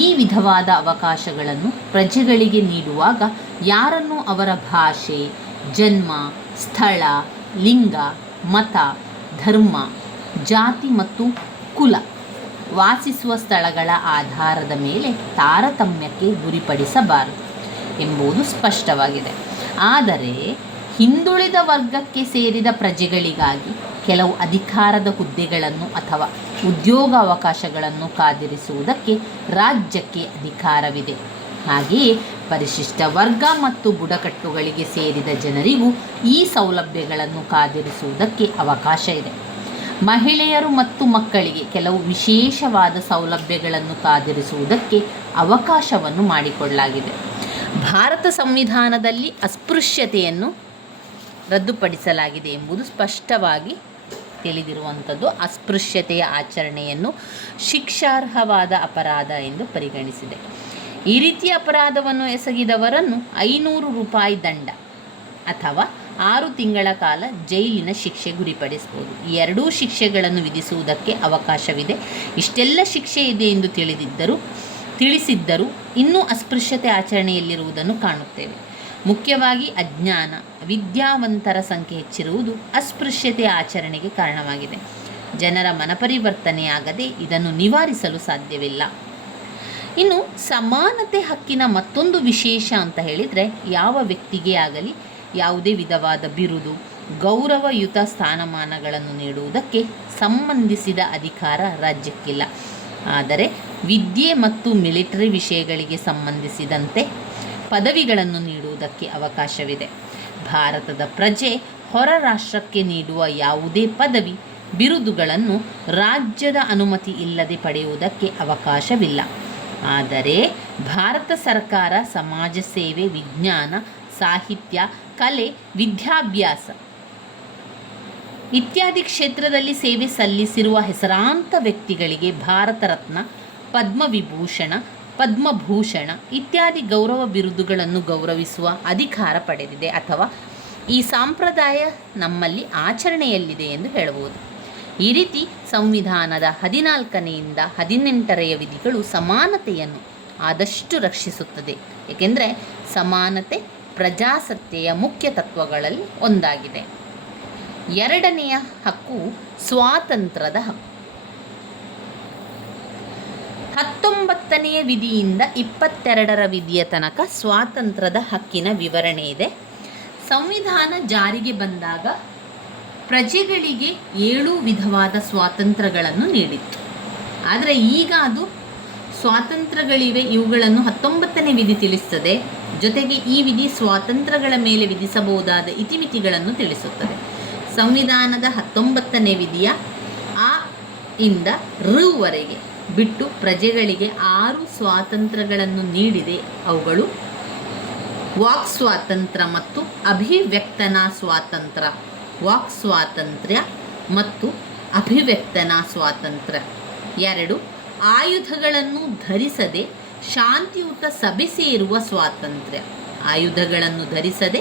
ಈ ವಿಧವಾದ ಅವಕಾಶಗಳನ್ನು ಪ್ರಜೆಗಳಿಗೆ ನೀಡುವಾಗ ಯಾರನ್ನು ಅವರ ಭಾಷೆ, ಜನ್ಮ, ಸ್ಥಳ, ಲಿಂಗ, ಮತ, ಧರ್ಮ, ಜಾತಿ ಮತ್ತು ಕುಲ, ವಾಸಿಸುವ ಸ್ಥಳಗಳ ಆಧಾರದ ಮೇಲೆ ತಾರತಮ್ಯಕ್ಕೆ ಗುರಿಪಡಿಸಬಾರದು ಎಂಬುದು ಸ್ಪಷ್ಟವಾಗಿದೆ. ಆದರೆ ಹಿಂದುಳಿದ ವರ್ಗಕ್ಕೆ ಸೇರಿದ ಪ್ರಜೆಗಳಿಗಾಗಿ ಕೆಲವು ಅಧಿಕಾರದ ಹುದ್ದೆಗಳನ್ನು ಅಥವಾ ಉದ್ಯೋಗ ಅವಕಾಶಗಳನ್ನು ಕಾದಿರಿಸುವುದಕ್ಕೆ ರಾಜ್ಯಕ್ಕೆ ಅಧಿಕಾರವಿದೆ. ಹಾಗೆಯೇ ಪರಿಶಿಷ್ಟ ವರ್ಗ ಮತ್ತು ಬುಡಕಟ್ಟುಗಳಿಗೆ ಸೇರಿದ ಜನರಿಗೂ ಈ ಸೌಲಭ್ಯಗಳನ್ನು ಕಾದಿರಿಸುವುದಕ್ಕೆ ಅವಕಾಶ ಇದೆ. ಮಹಿಳೆಯರು ಮತ್ತು ಮಕ್ಕಳಿಗೆ ಕೆಲವು ವಿಶೇಷವಾದ ಸೌಲಭ್ಯಗಳನ್ನು ಕಾದಿರಿಸುವುದಕ್ಕೆ ಅವಕಾಶವನ್ನು ಮಾಡಿಕೊಳ್ಳಲಾಗಿದೆ. ಭಾರತ ಸಂವಿಧಾನದಲ್ಲಿ ಅಸ್ಪೃಶ್ಯತೆಯನ್ನು ರದ್ದುಪಡಿಸಲಾಗಿದೆ ಎಂಬುದು ಸ್ಪಷ್ಟವಾಗಿ ತಿಳಿದಿರುವಂಥದ್ದು. ಅಸ್ಪೃಶ್ಯತೆಯ ಆಚರಣೆಯನ್ನು ಶಿಕ್ಷಾರ್ಹವಾದ ಅಪರಾಧ ಎಂದು ಪರಿಗಣಿಸಿದೆ. ಈ ರೀತಿಯ ಅಪರಾಧವನ್ನು ಎಸಗಿದವರನ್ನು 500 ರೂಪಾಯಿ ದಂಡ ಅಥವಾ 6 ತಿಂಗಳ ಕಾಲ ಜೈಲಿನ ಶಿಕ್ಷೆ ಗುರಿಪಡಿಸಬಹುದು. ಈ ಎರಡೂ ಶಿಕ್ಷೆಗಳನ್ನು ವಿಧಿಸುವುದಕ್ಕೆ ಅವಕಾಶವಿದೆ. ಇಷ್ಟೆಲ್ಲ ಶಿಕ್ಷೆ ಇದೆ ಎಂದು ತಿಳಿಸಿದ್ದರೂ ಇನ್ನೂ ಅಸ್ಪೃಶ್ಯತೆ ಆಚರಣೆಯಲ್ಲಿರುವುದನ್ನು ಕಾಣುತ್ತೇವೆ. ಮುಖ್ಯವಾಗಿ ಅಜ್ಞಾನ, ವಿದ್ಯಾವಂತರ ಸಂಖ್ಯೆ ಹೆಚ್ಚಿರುವುದು ಅಸ್ಪೃಶ್ಯತೆ ಆಚರಣೆಗೆ ಕಾರಣವಾಗಿದೆ. ಜನರ ಮನಪರಿವರ್ತನೆಯಾಗದೆ ಇದನ್ನು ನಿವಾರಿಸಲು ಸಾಧ್ಯವಿಲ್ಲ. ಇನ್ನು ಸಮಾನತೆ ಹಕ್ಕಿನ ಮತ್ತೊಂದು ವಿಶೇಷ ಅಂತ ಹೇಳಿದರೆ, ಯಾವ ವ್ಯಕ್ತಿಗೆ ಆಗಲಿ ಯಾವುದೇ ವಿಧವಾದ ಬಿರುದು, ಗೌರವಯುತ ಸ್ಥಾನಮಾನಗಳನ್ನು ನೀಡುವುದಕ್ಕೆ ಸಂಬಂಧಿಸಿದ ಅಧಿಕಾರ ರಾಜ್ಯಕ್ಕಿಲ್ಲ. ಆದರೆ ವಿದ್ಯೆ ಮತ್ತು ಮಿಲಿಟರಿ ವಿಷಯಗಳಿಗೆ ಸಂಬಂಧಿಸಿದಂತೆ ಪದವಿಗಳನ್ನು ನೀಡುವುದಕ್ಕೆ ಅವಕಾಶವಿದೆ. ಭಾರತದ ಪ್ರಜೆ ಹೊರ ರಾಷ್ಟ್ರಕ್ಕೆ ನೀಡುವ ಯಾವುದೇ ಪದವಿ, ಬಿರುದುಗಳನ್ನು ರಾಜ್ಯದ ಅನುಮತಿ ಇಲ್ಲದೆ ಪಡೆಯುವುದಕ್ಕೆ ಅವಕಾಶವಿಲ್ಲ. ಆದರೆ ಭಾರತ ಸರ್ಕಾರ ಸಮಾಜ ಸೇವೆ, ವಿಜ್ಞಾನ, ಸಾಹಿತ್ಯ, ಕಲೆ, ವಿದ್ಯಾಭ್ಯಾಸ ಇತ್ಯಾದಿ ಕ್ಷೇತ್ರದಲ್ಲಿ ಸೇವೆ ಸಲ್ಲಿಸಿರುವ ಹೆಸರಾಂತ ವ್ಯಕ್ತಿಗಳಿಗೆ ಭಾರತ ರತ್ನ, ಪದ್ಮವಿಭೂಷಣ, ಪದ್ಮಭೂಷಣ ಇತ್ಯಾದಿ ಗೌರವ ಬಿರುದುಗಳನ್ನು ಗೌರವಿಸುವ ಅಧಿಕಾರ ಪಡೆದಿದೆ, ಅಥವಾ ಈ ಸಂಪ್ರದಾಯ ನಮ್ಮಲ್ಲಿ ಆಚರಣೆಯಲ್ಲಿದೆ ಎಂದು ಹೇಳಬಹುದು. ಈ ರೀತಿ ಸಂವಿಧಾನದ 14ನೇಯಿಂದ 18ರ ವಿಧಿಗಳು ಸಮಾನತೆಯನ್ನು ಆದಷ್ಟು ರಕ್ಷಿಸುತ್ತದೆ. ಏಕೆಂದರೆ ಸಮಾನತೆ ಪ್ರಜಾಸತ್ತೆಯ ಮುಖ್ಯ ತತ್ವಗಳಲ್ಲಿ ಒಂದಾಗಿದೆ. 2ನೆಯ ಹಕ್ಕು ಸ್ವಾತಂತ್ರ್ಯದ ಹಕ್ಕು. 19ನೇ ವಿಧಿಯಿಂದ 22ರ ವಿಧಿಯ ತನಕ ಸ್ವಾತಂತ್ರ್ಯದ ಹಕ್ಕಿನ ವಿವರಣೆ ಇದೆ. ಸಂವಿಧಾನ ಜಾರಿಗೆ ಬಂದಾಗ ಪ್ರಜೆಗಳಿಗೆ 7 ವಿಧವಾದ ಸ್ವಾತಂತ್ರ್ಯಗಳನ್ನು ನೀಡಿತ್ತು. ಆದರೆ ಈಗ ಅದು ಸ್ವಾತಂತ್ರ್ಯಗಳಿವೆ, ಇವುಗಳನ್ನು 19ನೇ ವಿಧಿ ತಿಳಿಸುತ್ತದೆ. ಜೊತೆಗೆ ಈ ವಿಧಿ ಸ್ವಾತಂತ್ರ್ಯಗಳ ಮೇಲೆ ವಿಧಿಸಬಹುದಾದ ಇತಿಮಿತಿಗಳನ್ನು ತಿಳಿಸುತ್ತದೆ. ಸಂವಿಧಾನದ 19ನೇ ವಿಧಿಯ ಆ ಇಂದ ಋವರೆಗೆ ಬಿಟ್ಟು ಪ್ರಜೆಗಳಿಗೆ 6 ಸ್ವಾತಂತ್ರ್ಯಗಳನ್ನು ನೀಡಿದೆ. ಅವುಗಳು ವಾಕ್ ಸ್ವಾತಂತ್ರ್ಯ ಮತ್ತು ಅಭಿವ್ಯಕ್ತನಾ ಸ್ವಾತಂತ್ರ್ಯ. ವಾಕ್ ಸ್ವಾತಂತ್ರ್ಯ ಮತ್ತು ಅಭಿವ್ಯಕ್ತನಾ ಸ್ವಾತಂತ್ರ್ಯ. 2. ಆಯುಧಗಳನ್ನು ಧರಿಸದೆ ಶಾಂತಿಯುತ ಸಭೆ ಸೇರುವ ಸ್ವಾತಂತ್ರ್ಯ. ಆಯುಧಗಳನ್ನು ಧರಿಸದೆ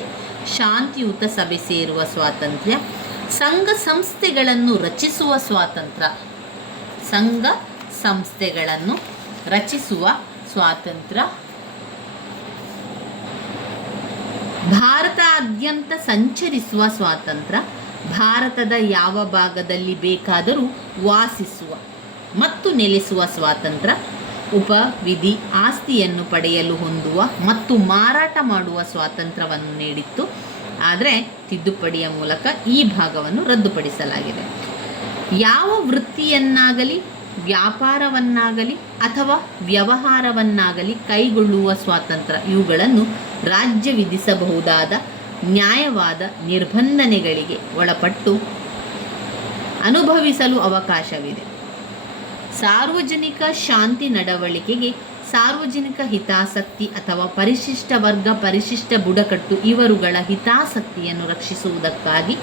ಶಾಂತಿಯುತ ಸಭೆ ಸೇರುವ ಸ್ವಾತಂತ್ರ್ಯ. ಸಂಘ ಸಂಸ್ಥೆಗಳನ್ನು ರಚಿಸುವ ಸ್ವಾತಂತ್ರ್ಯ. ಸಂಘ ಸಂಸ್ಥೆಗಳನ್ನು ರಚಿಸುವ ಸ್ವಾತಂತ್ರ್ಯ. ಭಾರತಾದ್ಯಂತ ಸಂಚರಿಸುವ ಸ್ವಾತಂತ್ರ್ಯ. ಭಾರತದ ಯಾವ ಭಾಗದಲ್ಲಿ ಬೇಕಾದರೂ ವಾಸಿಸುವ ಮತ್ತು ನೆಲೆಸುವ ಸ್ವಾತಂತ್ರ್ಯ. ಉಪವಿಧಿ ಆಸ್ತಿಯನ್ನು ಪಡೆಯಲು ಹೊಂದುವ ಮತ್ತು ಮಾರಾಟ ಮಾಡುವ ಸ್ವಾತಂತ್ರ್ಯವನ್ನು ನೀಡಿತ್ತು. ಆದರೆ ತಿದ್ದುಪಡಿಯ ಮೂಲಕ ಈ ಭಾಗವನ್ನು ರದ್ದುಪಡಿಸಲಾಗಿದೆ. ಯಾವ ವೃತ್ತಿಯನ್ನಾಗಲಿ ವ್ಯಾಪಾರವನ್ನಾಗಲಿ ಅಥವಾ ವ್ಯವಹಾರವನ್ನಾಗಲಿ ಕೈಗೊಳ್ಳುವ ಸ್ವಾತಂತ್ರ್ಯ, ಇವುಗಳನ್ನು ರಾಜ್ಯ ವಿಧಿಸಬಹುದಾದ ನ್ಯಾಯವಾದ ನಿರ್ಬಂಧನೆಗಳಿಗೆ ಒಳಪಟ್ಟು ಅನುಭವಿಸಲು ಅವಕಾಶವಿದೆ. ಸಾರ್ವಜನಿಕ ಶಾಂತಿ ನಡವಳಿಕೆಗೆ ಸಾರ್ವಜನಿಕ ಹಿತಾಸಕ್ತಿ ಅಥವಾ ಪರಿಶಿಷ್ಟ ವರ್ಗ, ಪರಿಶಿಷ್ಟ ಬುಡಕಟ್ಟು ಇವರುಗಳ ಹಿತಾಸಕ್ತಿಯನ್ನು ರಕ್ಷಿಸುವುದಕ್ಕಾಗಿ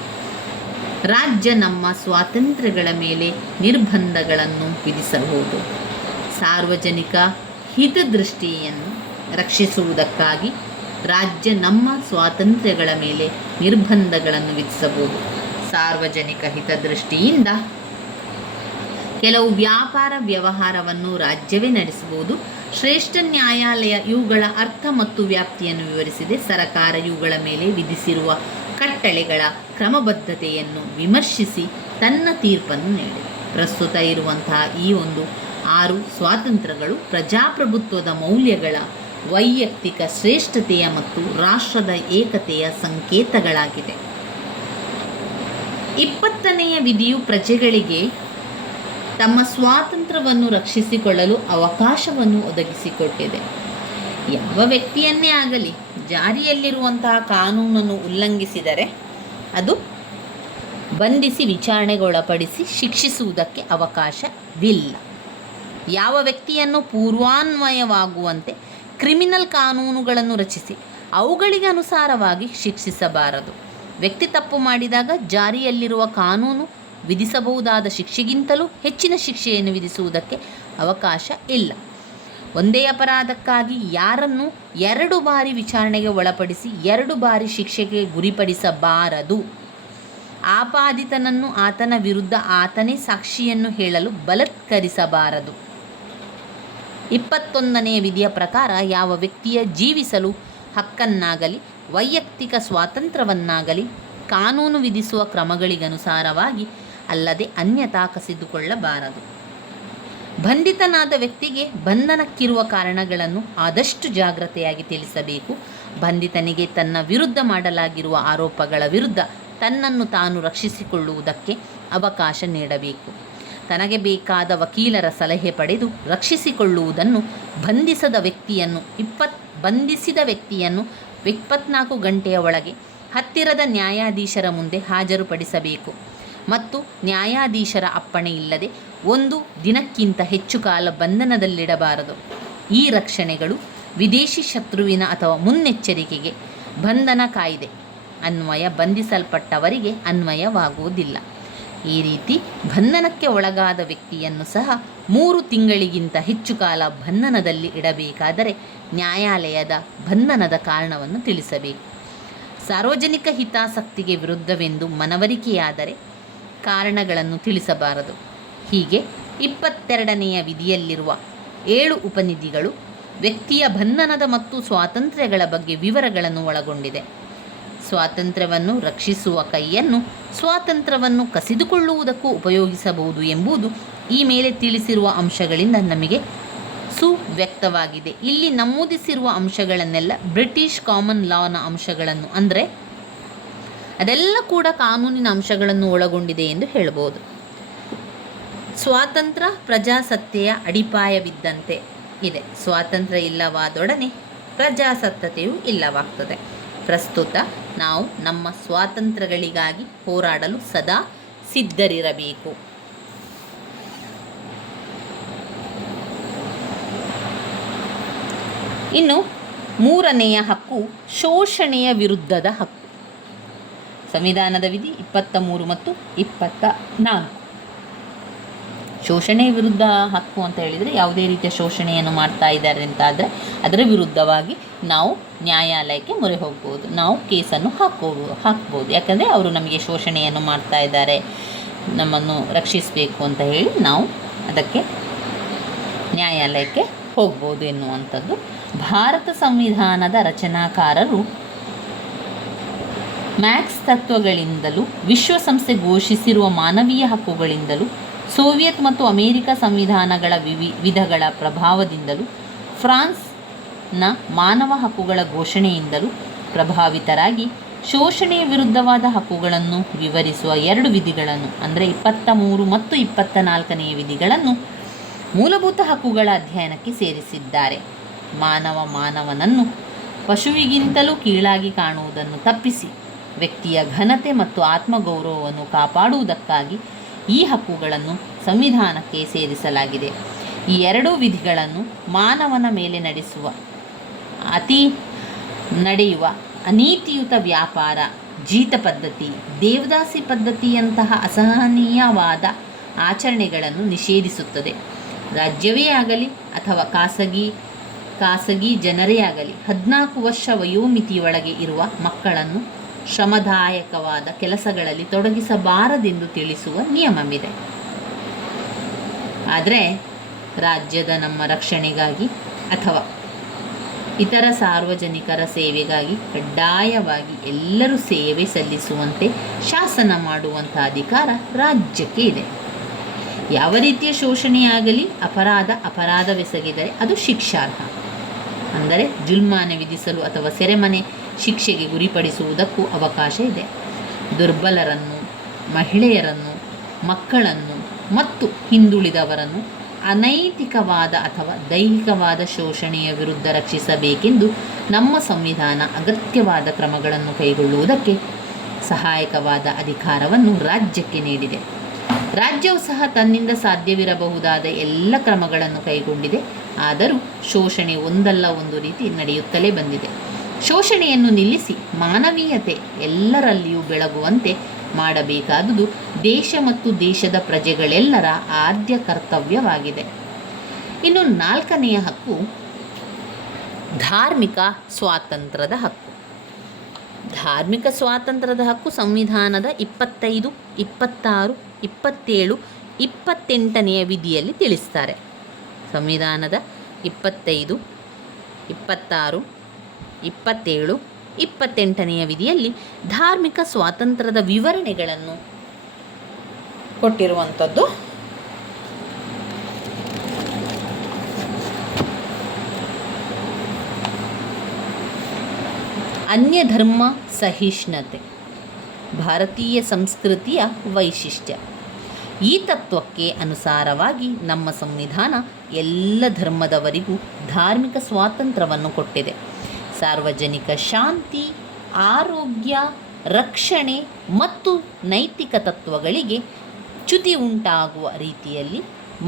ರಾಜ್ಯ ನಮ್ಮ ಸ್ವಾತಂತ್ರ್ಯಗಳ ಮೇಲೆ ನಿರ್ಬಂಧಗಳನ್ನು ವಿಧಿಸಬಹುದು. ಸಾರ್ವಜನಿಕ ಹಿತದೃಷ್ಟಿಯನ್ನು ರಕ್ಷಿಸುವುದಕ್ಕಾಗಿ ರಾಜ್ಯ ನಮ್ಮ ಸ್ವಾತಂತ್ರ್ಯಗಳ ಮೇಲೆ ನಿರ್ಬಂಧಗಳನ್ನು ವಿಧಿಸಬಹುದು. ಸಾರ್ವಜನಿಕ ಹಿತದೃಷ್ಟಿಯಿಂದ ಕೆಲವು ವ್ಯಾಪಾರ ವ್ಯವಹಾರವನ್ನು ರಾಜ್ಯವೇ ನಡೆಸಬಹುದು. ಶ್ರೇಷ್ಠ ನ್ಯಾಯಾಲಯ ಇವುಗಳ ಅರ್ಥ ಮತ್ತು ವ್ಯಾಪ್ತಿಯನ್ನು ವಿವರಿಸಿದೆ. ಸರಕಾರ ಇವುಗಳ ಮೇಲೆ ವಿಧಿಸಿರುವ ಕಟ್ಟಳೆಗಳ ಕ್ರಮಬದ್ಧತೆಯನ್ನು ವಿಮರ್ಶಿಸಿ ತನ್ನ ತೀರ್ಪನ್ನು ನೀಡಿದೆ. ಪ್ರಸ್ತುತ ಇರುವಂತಹ ಈ 6 ಸ್ವಾತಂತ್ರ್ಯಗಳು ಪ್ರಜಾಪ್ರಭುತ್ವದ ಮೌಲ್ಯಗಳ ವೈಯಕ್ತಿಕ ಶ್ರೇಷ್ಠತೆಯ ಮತ್ತು ರಾಷ್ಟ್ರದ ಏಕತೆಯ ಸಂಕೇತಗಳಾಗಿದೆ. 20ನೆಯ ವಿಧಿಯು ಪ್ರಜೆಗಳಿಗೆ ತಮ್ಮ ಸ್ವಾತಂತ್ರ್ಯವನ್ನು ರಕ್ಷಿಸಿಕೊಳ್ಳಲು ಅವಕಾಶವನ್ನು ಒದಗಿಸಿಕೊಟ್ಟಿದೆ. ಯಾವ ವ್ಯಕ್ತಿಯನ್ನೇ ಆಗಲಿ ಜಾರಿಯಲ್ಲಿರುವಂತಹ ಕಾನೂನನ್ನು ಉಲ್ಲಂಘಿಸಿದರೆ ಅದು ಬಂಧಿಸಿ ವಿಚಾರಣೆಗೊಳಪಡಿಸಿ ಶಿಕ್ಷಿಸುವುದಕ್ಕೆ ಅವಕಾಶವಿಲ್ಲ. ಯಾವ ವ್ಯಕ್ತಿಯನ್ನು ಪೂರ್ವಾನ್ವಯವಾಗುವಂತೆ ಕ್ರಿಮಿನಲ್ ಕಾನೂನುಗಳನ್ನು ರಚಿಸಿ ಅವುಗಳಿಗೆ ಅನುಸಾರವಾಗಿ ಶಿಕ್ಷಿಸಬಾರದು. ವ್ಯಕ್ತಿ ತಪ್ಪು ಮಾಡಿದಾಗ ಜಾರಿಯಲ್ಲಿರುವ ಕಾನೂನು ವಿಧಿಸಬಹುದಾದ ಶಿಕ್ಷೆಗಿಂತಲೂ ಹೆಚ್ಚಿನ ಶಿಕ್ಷೆಯನ್ನು ವಿಧಿಸುವುದಕ್ಕೆ ಅವಕಾಶ ಇಲ್ಲ. ಒಂದೇ ಅಪರಾಧಕ್ಕಾಗಿ ಯಾರನ್ನು 2 ಬಾರಿ ವಿಚಾರಣೆಗೆ ಒಳಪಡಿಸಿ 2 ಬಾರಿ ಶಿಕ್ಷೆಗೆ ಗುರಿಪಡಿಸಬಾರದು. ಆಪಾದಿತನನ್ನು ಆತನ ವಿರುದ್ಧ ಆತನೇ ಸಾಕ್ಷಿಯನ್ನು ಹೇಳಲು ಬಲತ್ಕರಿಸಬಾರದು. 21ನೆಯ ವಿಧಿಯ ಪ್ರಕಾರ ಯಾವ ವ್ಯಕ್ತಿಯ ಜೀವಿಸಲು ಹಕ್ಕನ್ನಾಗಲಿ ವೈಯಕ್ತಿಕ ಸ್ವಾತಂತ್ರ್ಯವನ್ನಾಗಲಿ ಕಾನೂನು ವಿಧಿಸುವ ಕ್ರಮಗಳಿಗನುಸಾರವಾಗಿ ಅಲ್ಲದೆ ಅನ್ಯತಾ ಕಸಿದುಕೊಳ್ಳಬಾರದು. ಬಂಧಿತನಾದ ವ್ಯಕ್ತಿಗೆ ಬಂಧನಕ್ಕಿರುವ ಕಾರಣಗಳನ್ನು ಆದಷ್ಟು ಜಾಗ್ರತೆಯಾಗಿ ತಿಳಿಸಬೇಕು. ಬಂಧಿತನಿಗೆ ತನ್ನ ವಿರುದ್ಧ ಮಾಡಲಾಗಿರುವ ಆರೋಪಗಳ ವಿರುದ್ಧ ತನ್ನನ್ನು ತಾನು ರಕ್ಷಿಸಿಕೊಳ್ಳುವುದಕ್ಕೆ ಅವಕಾಶ ನೀಡಬೇಕು. ತನಗೆ ಬೇಕಾದ ವಕೀಲರ ಸಲಹೆ ಪಡೆದು ರಕ್ಷಿಸಿಕೊಳ್ಳುವುದನ್ನು ಬಂಧಿಸಿದ ವ್ಯಕ್ತಿಯನ್ನು 24 ಗಂಟೆಯ ಒಳಗೆ ಹತ್ತಿರದ ನ್ಯಾಯಾಧೀಶರ ಮುಂದೆ ಹಾಜರುಪಡಿಸಬೇಕು ಮತ್ತು ನ್ಯಾಯಾಧೀಶರ ಅಪ್ಪಣೆ ಇಲ್ಲದೆ 1 ದಿನಕ್ಕಿಂತ ಹೆಚ್ಚು ಕಾಲ ಬಂಧನದಲ್ಲಿಡಬಾರದು. ಈ ರಕ್ಷಣೆಗಳು ವಿದೇಶಿ ಶತ್ರುವಿನ ಅಥವಾ ಮುನ್ನೆಚ್ಚರಿಕೆಗೆ ಬಂಧನ ಕಾಯ್ದೆ ಅನ್ವಯ ಬಂಧಿಸಲ್ಪಟ್ಟವರಿಗೆ ಅನ್ವಯವಾಗುವುದಿಲ್ಲ. ಈ ರೀತಿ ಬಂಧನಕ್ಕೆ ಒಳಗಾದ ವ್ಯಕ್ತಿಯನ್ನು ಸಹ 3 ತಿಂಗಳಿಗಿಂತ ಹೆಚ್ಚು ಕಾಲ ಬಂಧನದಲ್ಲಿ ಇಡಬೇಕಾದರೆ ನ್ಯಾಯಾಲಯದ ಬಂಧನದ ಕಾರಣವನ್ನು ತಿಳಿಸಬೇಕು. ಸಾರ್ವಜನಿಕ ಹಿತಾಸಕ್ತಿಗೆ ವಿರುದ್ಧವೆಂದು ಮನವರಿಕೆಯಾದರೆ ಕಾರಣಗಳನ್ನು ತಿಳಿಸಬಾರದು. ಹೀಗೆ 22ನೆಯ ವಿಧಿಯಲ್ಲಿರುವ 7 ಉಪನಿಧಿಗಳು ವ್ಯಕ್ತಿಯ ಬಂಧನದ ಮತ್ತು ಸ್ವಾತಂತ್ರ್ಯಗಳ ಬಗ್ಗೆ ವಿವರಗಳನ್ನು ಒಳಗೊಂಡಿದೆ. ಸ್ವಾತಂತ್ರ್ಯವನ್ನು ರಕ್ಷಿಸುವ ಕೈಯನ್ನು ಸ್ವಾತಂತ್ರ್ಯವನ್ನು ಕಸಿದುಕೊಳ್ಳುವುದಕ್ಕೂ ಉಪಯೋಗಿಸಬಹುದು ಎಂಬುದು ಈ ಮೇಲೆ ತಿಳಿಸಿರುವ ಅಂಶಗಳಿಂದ ನಮಗೆ ಸುವ್ಯಕ್ತವಾಗಿದೆ. ಇಲ್ಲಿ ನಮೂದಿಸಿರುವ ಅಂಶಗಳನ್ನೆಲ್ಲ ಬ್ರಿಟಿಷ್ ಕಾಮನ್ ಲಾನ ಅಂಶಗಳನ್ನು ಅಂದರೆ ಅದೆಲ್ಲ ಕೂಡ ಕಾನೂನಿನ ಅಂಶಗಳನ್ನು ಒಳಗೊಂಡಿದೆ ಎಂದು ಹೇಳ್ಬೋದು. ಸ್ವಾತಂತ್ರ್ಯ ಪ್ರಜಾಸತ್ತೆಯ ಅಡಿಪಾಯವಿದ್ದಂತೆ ಇದೆ. ಸ್ವಾತಂತ್ರ್ಯ ಇಲ್ಲವಾದೊಡನೆ ಪ್ರಜಾಸತ್ತತೆಯು ಇಲ್ಲವಾಗ್ತದೆ. ಪ್ರಸ್ತುತ ನಾವು ನಮ್ಮ ಸ್ವಾತಂತ್ರ್ಯಗಳಿಗಾಗಿ ಹೋರಾಡಲು ಸದಾ ಸಿದ್ಧರಿರಬೇಕು. ಇನ್ನು 3ನೆಯ ಹಕ್ಕು ಶೋಷಣೆಯ ವಿರುದ್ಧದ ಹಕ್ಕು. ಸಂವಿಧಾನದ ವಿಧಿ 23 ಮತ್ತು 24. ಶೋಷಣೆಯ ವಿರುದ್ಧ ಹಕ್ಕು ಅಂತ ಹೇಳಿದರೆ ಯಾವುದೇ ರೀತಿಯ ಶೋಷಣೆಯನ್ನು ಮಾಡ್ತಾ ಇದ್ದಾರೆ ಅಂತಾದರೆ ಅದರ ವಿರುದ್ಧವಾಗಿ ನಾವು ನ್ಯಾಯಾಲಯಕ್ಕೆ ಮೊರೆ ಹೋಗ್ಬೋದು, ನಾವು ಕೇಸನ್ನು ಹಾಕ್ಬೋದು. ಯಾಕಂದರೆ ಅವರು ನಮಗೆ ಶೋಷಣೆಯನ್ನು ಮಾಡ್ತಾ ಇದ್ದಾರೆ, ನಮ್ಮನ್ನು ರಕ್ಷಿಸಬೇಕು ಅಂತ ಹೇಳಿ ನಾವು ಅದಕ್ಕೆ ನ್ಯಾಯಾಲಯಕ್ಕೆ ಹೋಗ್ಬೋದು ಎನ್ನುವಂಥದ್ದು. ಭಾರತ ಸಂವಿಧಾನದ ರಚನಾಕಾರರು ಮ್ಯಾಕ್ಸ್ ತತ್ವಗಳಿಂದಲೂ, ವಿಶ್ವಸಂಸ್ಥೆ ಘೋಷಿಸಿರುವ ಮಾನವೀಯ ಹಕ್ಕುಗಳಿಂದಲೂ, ಸೋವಿಯತ್ ಮತ್ತು ಅಮೇರಿಕ ಸಂವಿಧಾನಗಳ ವಿಧಗಳ ಪ್ರಭಾವದಿಂದಲೂ, ಫ್ರಾನ್ಸ್ನ ಮಾನವ ಹಕ್ಕುಗಳ ಘೋಷಣೆಯಿಂದಲೂ ಪ್ರಭಾವಿತರಾಗಿ ಶೋಷಣೆಯ ವಿರುದ್ಧವಾದ ಹಕ್ಕುಗಳನ್ನು ವಿವರಿಸುವ 2 ವಿಧಿಗಳನ್ನು ಅಂದರೆ 23 ಮತ್ತು 24ನೆಯ ವಿಧಿಗಳನ್ನು ಮೂಲಭೂತ ಹಕ್ಕುಗಳ ಅಧ್ಯಯನಕ್ಕೆ ಸೇರಿಸಿದ್ದಾರೆ. ಮಾನವನನ್ನು ಪಶುವಿಗಿಂತಲೂ ಕೀಳಾಗಿ ಕಾಣುವುದನ್ನು ತಪ್ಪಿಸಿ ವ್ಯಕ್ತಿಯ ಘನತೆ ಮತ್ತು ಆತ್ಮಗೌರವವನ್ನು ಕಾಪಾಡುವುದಕ್ಕಾಗಿ ಈ ಹಕ್ಕುಗಳನ್ನು ಸಂವಿಧಾನಕ್ಕೆ ಸೇರಿಸಲಾಗಿದೆ. ಈ 2 ವಿಧಿಗಳನ್ನು ಮಾನವನ ಮೇಲೆ ನಡೆಯುವ ಅನೀತಿಯುತ ವ್ಯಾಪಾರ, ಜೀತ ಪದ್ಧತಿ, ದೇವದಾಸಿ ಪದ್ಧತಿಯಂತಹ ಅಸಹನೀಯವಾದ ಆಚರಣೆಗಳನ್ನು ನಿಷೇಧಿಸುತ್ತದೆ. ರಾಜ್ಯವೇ ಆಗಲಿ ಅಥವಾ ಖಾಸಗಿ ಜನರೇ ಆಗಲಿ 14 ವರ್ಷ ವಯೋಮಿತಿಯೊಳಗೆ ಇರುವ ಮಕ್ಕಳನ್ನು ಶ್ರಮದಾಯಕವಾದ ಕೆಲಸಗಳಲ್ಲಿ ತೊಡಗಿಸಬಾರದೆಂದು ತಿಳಿಸುವ ನಿಯಮವಿದೆ. ಆದರೆ ರಾಜ್ಯದ ನಮ್ಮ ರಕ್ಷಣೆಗಾಗಿ ಅಥವಾ ಇತರ ಸಾರ್ವಜನಿಕರ ಸೇವೆಗಾಗಿ ಕಡ್ಡಾಯವಾಗಿ ಎಲ್ಲರೂ ಸೇವೆ ಸಲ್ಲಿಸುವಂತೆ ಶಾಸನ ಮಾಡುವಂಥ ಅಧಿಕಾರ ರಾಜ್ಯಕ್ಕೆ ಇದೆ. ಯಾವ ರೀತಿಯ ಶೋಷಣೆಯಾಗಲಿ ಅಪರಾಧವೆಸಗಿದರೆ ಅದು ಶಿಕ್ಷಾರ್ಹ. ಅಂದರೆ ಜುಲ್ಮಾನೆ ವಿಧಿಸಲು ಅಥವಾ ಸೆರೆಮನೆ ಶಿಕ್ಷೆಗೆ ಗುರಿಪಡಿಸುವುದಕ್ಕೂ ಅವಕಾಶ ಇದೆ. ದುರ್ಬಲರನ್ನು, ಮಹಿಳೆಯರನ್ನು, ಮಕ್ಕಳನ್ನು ಮತ್ತು ಹಿಂದುಳಿದವರನ್ನು ಅನೈತಿಕವಾದ ಅಥವಾ ದೈಹಿಕವಾದ ಶೋಷಣೆಯ ವಿರುದ್ಧ ರಕ್ಷಿಸಬೇಕೆಂದು ನಮ್ಮ ಸಂವಿಧಾನ ಅಗತ್ಯವಾದ ಕ್ರಮಗಳನ್ನು ಕೈಗೊಳ್ಳುವುದಕ್ಕೆ ಸಹಾಯಕವಾದ ಅಧಿಕಾರವನ್ನು ರಾಜ್ಯಕ್ಕೆ ನೀಡಿದೆ. ರಾಜ್ಯವು ಸಹ ತನ್ನಿಂದ ಸಾಧ್ಯವಿರಬಹುದಾದ ಎಲ್ಲ ಕ್ರಮಗಳನ್ನು ಕೈಗೊಂಡಿದೆ. ಆದರೂ ಶೋಷಣೆ ಒಂದಲ್ಲ ಒಂದು ರೀತಿ ನಡೆಯುತ್ತಲೇ ಬಂದಿದೆ. ಶೋಷಣೆಯನ್ನು ನಿಲ್ಲಿಸಿ ಮಾನವೀಯತೆ ಎಲ್ಲರಲ್ಲಿಯೂ ಬೆಳಗುವಂತೆ ಮಾಡಬೇಕಾದುದು ದೇಶ ಮತ್ತು ದೇಶದ ಪ್ರಜೆಗಳೆಲ್ಲರ ಆದ್ಯ ಕರ್ತವ್ಯವಾಗಿದೆ. ಇನ್ನು 4ನೆಯ ಹಕ್ಕು ಧಾರ್ಮಿಕ ಸ್ವಾತಂತ್ರ್ಯದ ಹಕ್ಕು. ಧಾರ್ಮಿಕ ಸ್ವಾತಂತ್ರ್ಯದ ಹಕ್ಕು ಸಂವಿಧಾನದ 25, 26, 27, 28ನೆಯ ವಿಧಿಯಲ್ಲಿ ತಿಳಿಸ್ತಾರೆ. ಸಂವಿಧಾನದ 25, 26, 27, 28ನೆಯ ವಿಧಿಯಲ್ಲಿ ಧಾರ್ಮಿಕ ಸ್ವಾತಂತ್ರ್ಯದ ವಿವರಣೆಗಳನ್ನು ಕೊಟ್ಟಿರುವಂಥದ್ದು. ಅನ್ಯಧರ್ಮ ಸಹಿಷ್ಣುತೆ ಭಾರತೀಯ ಸಂಸ್ಕೃತಿಯ ವೈಶಿಷ್ಟ್ಯ. ಈ ತತ್ವಕ್ಕೆ ಅನುಸಾರವಾಗಿ ನಮ್ಮ ಸಂವಿಧಾನ ಎಲ್ಲ ಧರ್ಮದವರಿಗೂ ಧಾರ್ಮಿಕ ಸ್ವಾತಂತ್ರ್ಯವನ್ನು ಕೊಟ್ಟಿದೆ. ಸಾರ್ವಜನಿಕ ಶಾಂತಿ, ಆರೋಗ್ಯ, ರಕ್ಷಣೆ ಮತ್ತು ನೈತಿಕ ತತ್ವಗಳಿಗೆ ಚ್ಯುತಿ ಉಂಟಾಗುವ ರೀತಿಯಲ್ಲಿ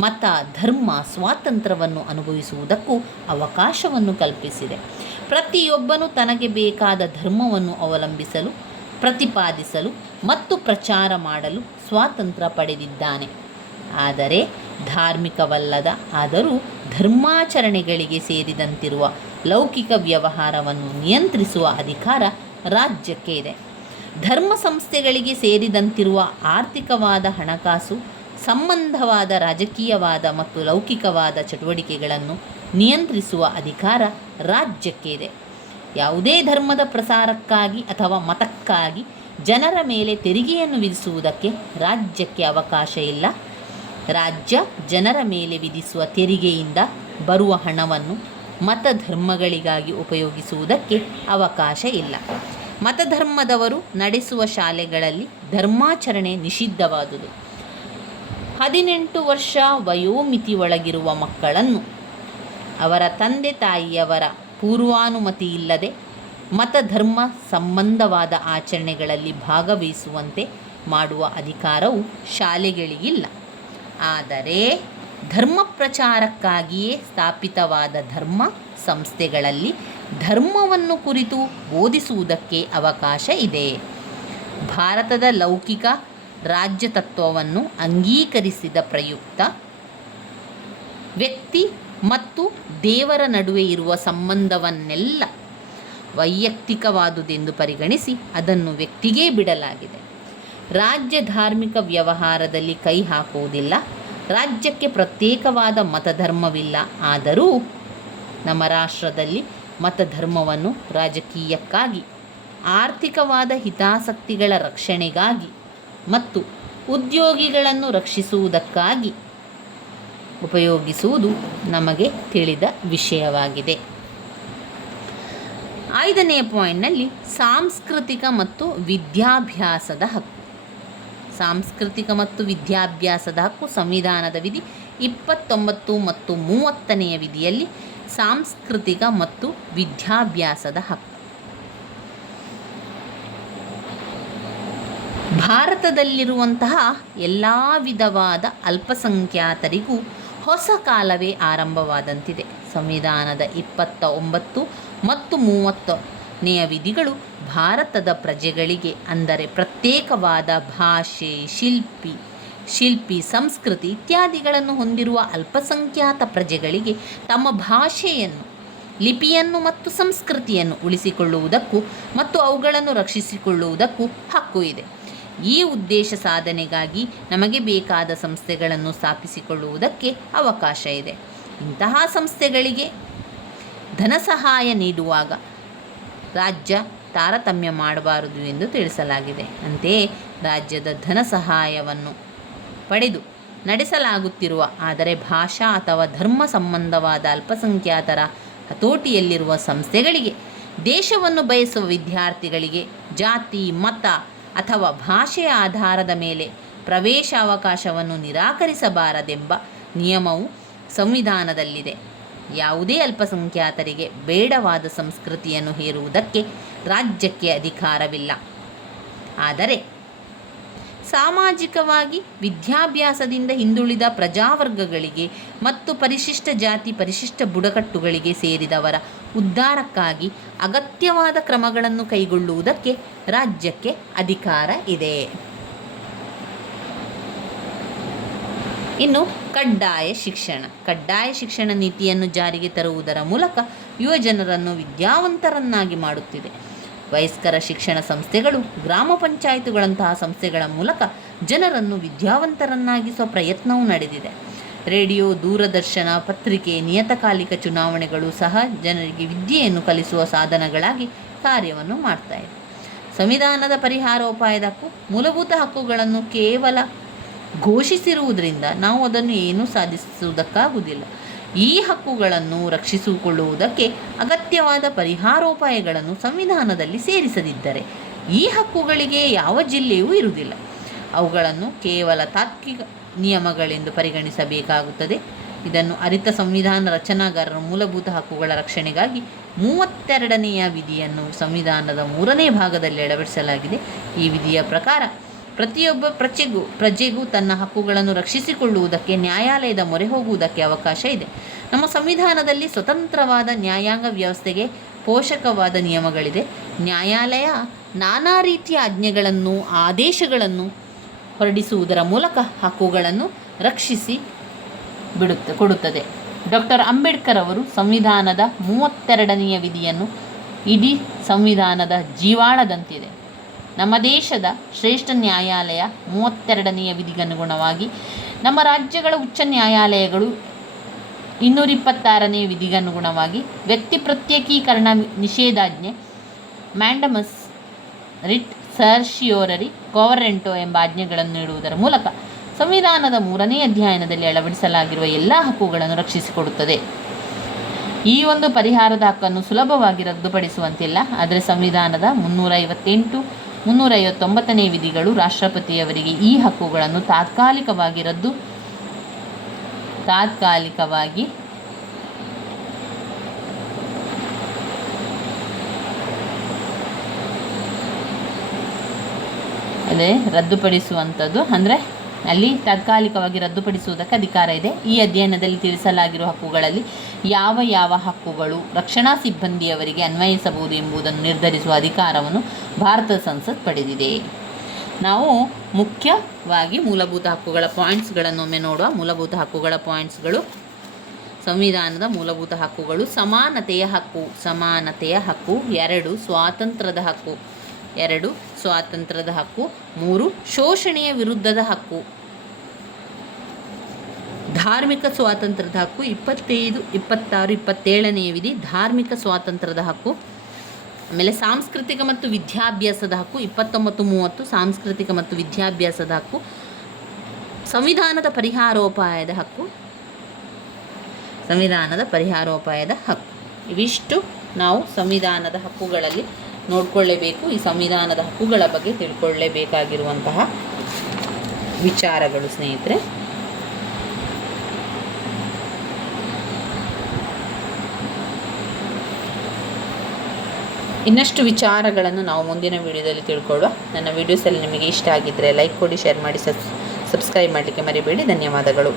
ಮತ, ಧರ್ಮ ಸ್ವಾತಂತ್ರ್ಯವನ್ನು ಅನುಭವಿಸುವುದಕ್ಕೂ ಅವಕಾಶವನ್ನು ಕಲ್ಪಿಸಿದೆ. ಪ್ರತಿಯೊಬ್ಬನೂ ತನಗೆ ಬೇಕಾದ ಧರ್ಮವನ್ನು ಅವಲಂಬಿಸಲು, ಪ್ರತಿಪಾದಿಸಲು ಮತ್ತು ಪ್ರಚಾರ ಮಾಡಲು ಸ್ವಾತಂತ್ರ್ಯ ಪಡೆದಿದ್ದಾನೆ. ಆದರೆ ಧಾರ್ಮಿಕವಲ್ಲದ ಆದರೂ ಧರ್ಮಾಚರಣೆಗಳಿಗೆ ಸೇರಿದಂತಿರುವ ಲೌಕಿಕ ವ್ಯವಹಾರವನ್ನು ನಿಯಂತ್ರಿಸುವ ಅಧಿಕಾರ ರಾಜ್ಯಕ್ಕೆ ಇದೆ. ಧರ್ಮ ಸಂಸ್ಥೆಗಳಿಗೆ ಸೇರಿದಂತಿರುವ ಆರ್ಥಿಕವಾದ, ಹಣಕಾಸು ಸಂಬಂಧವಾದ, ರಾಜಕೀಯವಾದ ಮತ್ತು ಲೌಕಿಕವಾದ ಚಟುವಟಿಕೆಗಳನ್ನು ನಿಯಂತ್ರಿಸುವ ಅಧಿಕಾರ ರಾಜ್ಯಕ್ಕೆ ಇದೆ. ಯಾವುದೇ ಧರ್ಮದ ಪ್ರಸಾರಕ್ಕಾಗಿ ಅಥವಾ ಮತಕ್ಕಾಗಿ ಜನರ ಮೇಲೆ ತೆರಿಗೆಯನ್ನು ವಿಧಿಸುವುದಕ್ಕೆ ರಾಜ್ಯಕ್ಕೆ ಅವಕಾಶ ಇಲ್ಲ. ರಾಜ್ಯ ಜನರ ಮೇಲೆ ವಿಧಿಸುವ ತೆರಿಗೆಯಿಂದ ಬರುವ ಹಣವನ್ನು ಮತ ಧರ್ಮಗಳಿಗಾಗಿ ಉಪಯೋಗಿಸುವುದಕ್ಕೆ ಅವಕಾಶ ಇಲ್ಲ. ಮತಧರ್ಮದವರು ನಡೆಸುವ ಶಾಲೆಗಳಲ್ಲಿ ಧರ್ಮಾಚರಣೆ ನಿಷಿದ್ಧವಾದುದು. 18 ವರ್ಷ ವಯೋಮಿತಿ ಒಳಗಿರುವ ಮಕ್ಕಳನ್ನು ಅವರ ತಂದೆ ತಾಯಿಯವರ ಪೂರ್ವಾನುಮತಿ ಇಲ್ಲದೆ ಮತಧರ್ಮ ಸಂಬಂಧವಾದ ಆಚರಣೆಗಳಲ್ಲಿ ಭಾಗವಹಿಸುವಂತೆ ಮಾಡುವ ಅಧಿಕಾರವು ಶಾಲೆಗಳಿಗಿಲ್ಲ. ಆದರೆ ಧರ್ಮ ಪ್ರಚಾರಕ್ಕಾಗಿಯೇ ಸ್ಥಾಪಿತವಾದ ಧರ್ಮ ಸಂಸ್ಥೆಗಳಲ್ಲಿ ಧರ್ಮವನ್ನು ಕುರಿತು ಬೋಧಿಸುವುದಕ್ಕೆ ಅವಕಾಶ ಇದೆ. ಭಾರತದ ಲೌಕಿಕ ರಾಜ್ಯ ತತ್ವವನ್ನು ಅಂಗೀಕರಿಸಿದ ಪ್ರಯುಕ್ತ ವ್ಯಕ್ತಿ ಮತ್ತು ದೇವರ ನಡುವೆ ಇರುವ ಸಂಬಂಧವನ್ನೆಲ್ಲ ವೈಯಕ್ತಿಕವಾದುದೆಂದು ಪರಿಗಣಿಸಿ ಅದನ್ನು ವ್ಯಕ್ತಿಗೇ ಬಿಡಲಾಗಿದೆ. ರಾಜ್ಯ ಧಾರ್ಮಿಕ ವ್ಯವಹಾರದಲ್ಲಿ ಕೈ ಹಾಕುವುದಿಲ್ಲ. ರಾಜ್ಯಕ್ಕೆ ಪ್ರತ್ಯೇಕವಾದ ಮತಧರ್ಮವಿಲ್ಲ. ಆದರೂ ನಮ್ಮ ರಾಷ್ಟ್ರದಲ್ಲಿ ಮತಧರ್ಮವನ್ನು ರಾಜಕೀಯಕ್ಕಾಗಿ, ಆರ್ಥಿಕವಾದ ಹಿತಾಸಕ್ತಿಗಳ ರಕ್ಷಣೆಗಾಗಿ ಮತ್ತು ಉದ್ಯೋಗಿಗಳನ್ನು ರಕ್ಷಿಸುವುದಕ್ಕಾಗಿ ಉಪಯೋಗಿಸುವುದು ನಮಗೆ ತಿಳಿದ ವಿಷಯವಾಗಿದೆ. 5ನೆಯ ಪಾಯಿಂಟ್ನಲ್ಲಿ ಸಾಂಸ್ಕೃತಿಕ ಮತ್ತು ವಿದ್ಯಾಭ್ಯಾಸದ ಹಕ್ಕು. ಸಾಂಸ್ಕೃತಿಕ ಮತ್ತು ವಿದ್ಯಾಭ್ಯಾಸದ ಹಕ್ಕು ಸಂವಿಧಾನದ ವಿಧಿ 29 ಮತ್ತು 30ನೆಯ ವಿಧಿಯಲ್ಲಿ ಸಾಂಸ್ಕೃತಿಕ ಮತ್ತು ವಿದ್ಯಾಭ್ಯಾಸದ ಹಕ್ಕು. ಭಾರತದಲ್ಲಿರುವಂತಹ ಎಲ್ಲ ವಿಧವಾದ ಅಲ್ಪಸಂಖ್ಯಾತರಿಗೂ ಹೊಸ ಕಾಲವೇ ಆರಂಭವಾದಂತಿದೆ. ಸಂವಿಧಾನದ 29 ಮತ್ತು 30ನೆಯ ವಿಧಿಗಳು ಭಾರತದ ಪ್ರಜೆಗಳಿಗೆ, ಅಂದರೆ ಪ್ರತ್ಯೇಕವಾದ ಭಾಷೆ, ಶಿಲ್ಪಿ, ಸಂಸ್ಕೃತಿ ಇತ್ಯಾದಿಗಳನ್ನು ಹೊಂದಿರುವ ಅಲ್ಪಸಂಖ್ಯಾತ ಪ್ರಜೆಗಳಿಗೆ ತಮ್ಮ ಭಾಷೆಯನ್ನು, ಲಿಪಿಯನ್ನು ಮತ್ತು ಸಂಸ್ಕೃತಿಯನ್ನು ಉಳಿಸಿಕೊಳ್ಳುವುದಕ್ಕೂ ಮತ್ತು ಅವುಗಳನ್ನು ರಕ್ಷಿಸಿಕೊಳ್ಳುವುದಕ್ಕೂ ಹಕ್ಕು ಇದೆ. ಈ ಉದ್ದೇಶ ಸಾಧನೆಗಾಗಿ ನಮಗೆ ಬೇಕಾದ ಸಂಸ್ಥೆಗಳನ್ನು ಸ್ಥಾಪಿಸಿಕೊಳ್ಳುವುದಕ್ಕೆ ಅವಕಾಶ ಇದೆ. ಇಂತಹ ಸಂಸ್ಥೆಗಳಿಗೆ ಧನ ಸಹಾಯ ನೀಡುವಾಗ ರಾಜ್ಯ ತಾರತಮ್ಯ ಮಾಡಬಾರದು ಎಂದು ತಿಳಿಸಲಾಗಿದೆ. ಅಂತೆಯೇ ರಾಜ್ಯದ ಧನ ಸಹಾಯವನ್ನು ಪಡೆದು ನಡೆಸಲಾಗುತ್ತಿರುವ ಆದರೆ ಭಾಷಾ ಅಥವಾ ಧರ್ಮ ಸಂಬಂಧವಾದ ಅಲ್ಪಸಂಖ್ಯಾತರ ಹತೋಟಿಯಲ್ಲಿರುವ ಸಂಸ್ಥೆಗಳಿಗೆ, ದೇಶವನ್ನು ಬಯಸುವ ವಿದ್ಯಾರ್ಥಿಗಳಿಗೆ ಜಾತಿ, ಮತ ಅಥವಾ ಭಾಷೆಯ ಆಧಾರದ ಮೇಲೆ ಪ್ರವೇಶಾವಕಾಶವನ್ನು ನಿರಾಕರಿಸಬಾರದೆಂಬ ನಿಯಮವು ಸಂವಿಧಾನದಲ್ಲಿದೆ. ಯಾವುದೇ ಅಲ್ಪಸಂಖ್ಯಾತರಿಗೆ ಬೇಡವಾದ ಸಂಸ್ಕೃತಿಯನ್ನು ಹೇರುವುದಕ್ಕೆ ರಾಜ್ಯಕ್ಕೆ ಅಧಿಕಾರವಿಲ್ಲ. ಆದರೆ ಸಾಮಾಜಿಕವಾಗಿ ವಿದ್ಯಾಭ್ಯಾಸದಿಂದ ಹಿಂದುಳಿದ ಪ್ರಜಾವರ್ಗಗಳಿಗೆ ಮತ್ತು ಪರಿಶಿಷ್ಟ ಜಾತಿ, ಪರಿಶಿಷ್ಟ ಬುಡಕಟ್ಟುಗಳಿಗೆ ಸೇರಿದವರ ಉದ್ಧಾರಕ್ಕಾಗಿ ಅಗತ್ಯವಾದ ಕ್ರಮಗಳನ್ನು ಕೈಗೊಳ್ಳುವುದಕ್ಕೆ ರಾಜ್ಯಕ್ಕೆ ಅಧಿಕಾರ ಇದೆ. ಇನ್ನು ಕಡ್ಡಾಯ ಶಿಕ್ಷಣ ನೀತಿಯನ್ನು ಜಾರಿಗೆ ತರುವುದರ ಮೂಲಕ ಯುವಜನರನ್ನು ವಿದ್ಯಾವಂತರನ್ನಾಗಿ ಮಾಡುತ್ತಿದೆ. ವಯಸ್ಕರ ಶಿಕ್ಷಣ ಸಂಸ್ಥೆಗಳು, ಗ್ರಾಮ ಪಂಚಾಯಿತಿಗಳಂತಹ ಸಂಸ್ಥೆಗಳ ಮೂಲಕ ಜನರನ್ನು ವಿದ್ಯಾವಂತರನ್ನಾಗಿಸುವ ಪ್ರಯತ್ನವೂ ನಡೆದಿದೆ. ರೇಡಿಯೋ, ದೂರದರ್ಶನ, ಪತ್ರಿಕೆ, ನಿಯತಕಾಲಿಕ ಚುನಾವಣೆಗಳು ಸಹ ಜನರಿಗೆ ವಿದ್ಯೆಯನ್ನು ಕಲಿಸುವ ಸಾಧನಗಳಾಗಿ ಕಾರ್ಯವನ್ನು ಮಾಡ್ತಾ ಇದೆ. ಸಂವಿಧಾನದ ಪರಿಹಾರೋಪಾಯದ ಹಕ್ಕು, ಮೂಲಭೂತ ಹಕ್ಕುಗಳನ್ನು ಕೇವಲ ಘೋಷಿಸಿರುವುದರಿಂದ ನಾವು ಅದನ್ನು ಏನೂ ಸಾಧಿಸುವುದಕ್ಕಾಗುವುದಿಲ್ಲ. ಈ ಹಕ್ಕುಗಳನ್ನು ರಕ್ಷಿಸಿಕೊಳ್ಳುವುದಕ್ಕೆ ಅಗತ್ಯವಾದ ಪರಿಹಾರೋಪಾಯಗಳನ್ನು ಸಂವಿಧಾನದಲ್ಲಿ ಸೇರಿಸದಿದ್ದರೆ ಈ ಹಕ್ಕುಗಳಿಗೆ ಯಾವ ಜಿಲ್ಲೆಯೂ ಇರುವುದಿಲ್ಲ. ಅವುಗಳನ್ನು ಕೇವಲ ತಾತ್ವಿಕ ನಿಯಮಗಳೆಂದು ಪರಿಗಣಿಸಬೇಕಾಗುತ್ತದೆ. ಇದನ್ನು ಅರಿತ ಸಂವಿಧಾನ ರಚನಾಗಾರರು ಮೂಲಭೂತ ಹಕ್ಕುಗಳ ರಕ್ಷಣೆಗಾಗಿ 32ನೆಯ ವಿಧಿಯನ್ನು ಸಂವಿಧಾನದ 3ನೇ ಭಾಗದಲ್ಲಿ ಅಳವಡಿಸಲಾಗಿದೆ. ಈ ವಿಧಿಯ ಪ್ರಕಾರ ಪ್ರತಿಯೊಬ್ಬ ಪ್ರಜೆಗೂ ತನ್ನ ಹಕ್ಕುಗಳನ್ನು ರಕ್ಷಿಸಿಕೊಳ್ಳುವುದಕ್ಕೆ ನ್ಯಾಯಾಲಯದ ಮೊರೆ ಹೋಗುವುದಕ್ಕೆ ಅವಕಾಶ ಇದೆ. ನಮ್ಮ ಸಂವಿಧಾನದಲ್ಲಿ ಸ್ವತಂತ್ರವಾದ ನ್ಯಾಯಾಂಗ ವ್ಯವಸ್ಥೆಗೆ ಪೋಷಕವಾದ ನಿಯಮಗಳಿದೆ. ನ್ಯಾಯಾಲಯ ನಾನಾ ರೀತಿಯ ಆಜ್ಞೆಗಳನ್ನು, ಆದೇಶಗಳನ್ನು ಹೊರಡಿಸುವುದರ ಮೂಲಕ ಹಕ್ಕುಗಳನ್ನು ರಕ್ಷಿಸಿ ಕೊಡುತ್ತದೆ. ಡಾಕ್ಟರ್ ಅಂಬೇಡ್ಕರ್ ಅವರು ಸಂವಿಧಾನದ 32ನೆಯ ವಿಧಿಯನ್ನು ಇಡೀ ಸಂವಿಧಾನದ ಜೀವಾಳದಂತಿದೆ. ನಮ್ಮ ದೇಶದ ಶ್ರೇಷ್ಠ ನ್ಯಾಯಾಲಯ 32ನೆಯ ವಿಧಿಗನುಗುಣವಾಗಿ, ನಮ್ಮ ರಾಜ್ಯಗಳ ಉಚ್ಚ ನ್ಯಾಯಾಲಯಗಳು 226ನೇ ವಿಧಿಗನುಗುಣವಾಗಿ ವ್ಯಕ್ತಿ ಪ್ರತ್ಯೇಕೀಕರಣ ನಿಷೇಧಾಜ್ಞೆ, ಮ್ಯಾಂಡಮಸ್ ರಿಟ್, ಸರ್ಶಿಯೋರರಿ ಕೋವರೆಂಟೋ ಎಂಬ ಆಜ್ಞೆಗಳನ್ನು ನೀಡುವುದರ ಮೂಲಕ ಸಂವಿಧಾನದ 3ನೇ ಅಧ್ಯಾಯದಲ್ಲಿ ಅಳವಡಿಸಲಾಗಿರುವ ಎಲ್ಲ ಹಕ್ಕುಗಳನ್ನು ರಕ್ಷಿಸಿಕೊಡುತ್ತದೆ. ಈ ಒಂದು ಪರಿಹಾರದ ಹಕ್ಕನ್ನು ಸುಲಭವಾಗಿ ರದ್ದುಪಡಿಸುವಂತಿಲ್ಲ, ಆದರೆ ಸಂವಿಧಾನದ 358, 359ನೇ ವಿಧಿಗಳು ರಾಷ್ಟ್ರಪತಿಯವರಿಗೆ ಈ ಹಕ್ಕುಗಳನ್ನು ತಾತ್ಕಾಲಿಕವಾಗಿ ರದ್ದುಪಡಿಸುವಂಥದ್ದು, ಅಂದರೆ ಅಲ್ಲಿ ತಾತ್ಕಾಲಿಕವಾಗಿ ರದ್ದುಪಡಿಸುವುದಕ್ಕೆ ಅಧಿಕಾರ ಇದೆ. ಈ ಅಧ್ಯಯನದಲ್ಲಿ ತಿಳಿಸಲಾಗಿರುವ ಹಕ್ಕುಗಳಲ್ಲಿ ಯಾವ ಯಾವ ಹಕ್ಕುಗಳು ರಕ್ಷಣಾ ಸಿಬ್ಬಂದಿಯವರಿಗೆ ಅನ್ವಯಿಸಬಹುದು ಎಂಬುದನ್ನು ನಿರ್ಧರಿಸುವ ಅಧಿಕಾರವನ್ನು ಭಾರತದ ಸಂಸತ್ ಪಡೆದಿದೆ. ನಾವು ಮುಖ್ಯವಾಗಿ ಮೂಲಭೂತ ಹಕ್ಕುಗಳ ಪಾಯಿಂಟ್ಸ್ಗಳನ್ನೊಮ್ಮೆ ನೋಡುವ. ಮೂಲಭೂತ ಹಕ್ಕುಗಳ ಪಾಯಿಂಟ್ಸ್ಗಳು: ಸಂವಿಧಾನದ ಮೂಲಭೂತ ಹಕ್ಕುಗಳು: ಸಮಾನತೆಯ ಹಕ್ಕು. 2 ಸ್ವಾತಂತ್ರ್ಯದ ಹಕ್ಕು. 3 ಶೋಷಣೆಯ ವಿರುದ್ಧದ ಹಕ್ಕು. ಧಾರ್ಮಿಕ ಸ್ವಾತಂತ್ರ್ಯದ ಹಕ್ಕು. 25, 26, 27ನೇ ವಿಧಿ ಧಾರ್ಮಿಕ ಸ್ವಾತಂತ್ರ್ಯದ ಹಕ್ಕು. ಆಮೇಲೆ ಸಾಂಸ್ಕೃತಿಕ ಮತ್ತು ವಿದ್ಯಾಭ್ಯಾಸದ ಹಕ್ಕು. 29, 30 ಸಾಂಸ್ಕೃತಿಕ ಮತ್ತು ವಿದ್ಯಾಭ್ಯಾಸದ ಹಕ್ಕು. ಸಂವಿಧಾನದ ಪರಿಹಾರೋಪಾಯದ ಹಕ್ಕು. ಇವಿಷ್ಟು ನಾವು ಸಂವಿಧಾನದ ಹಕ್ಕುಗಳಲ್ಲಿ ನೋಡಿಕೊಳ್ಳೇಬೇಕು. ಈ ಸಂವಿಧಾನದ ಹಕ್ಕುಗಳ ಬಗ್ಗೆ ತಿಳ್ಕೊಳ್ಳೇಬೇಕಾಗಿರುವಂತಹ ವಿಚಾರಗಳು ಸ್ನೇಹಿತರೆ. ಇನ್ನಷ್ಟು ವಿಚಾರಗಳನ್ನು ನಾವು ಮುಂದಿನ ವಿಡಿಯೋದಲ್ಲಿ ತಿಳ್ಕೊಳ್ಳುವ. ನನ್ನ ವಿಡಿಯೋಸಲ್ಲಿ ನಿಮಗೆ ಇಷ್ಟ ಆಗಿದ್ದರೆ ಲೈಕ್ ಕೊಡಿ, ಶೇರ್ ಮಾಡಿ, ಸಬ್ಸ್ಕ್ರೈಬ್ ಮಾಡಲಿಕ್ಕೆ ಮರಿಬೇಡಿ. ಧನ್ಯವಾದಗಳು.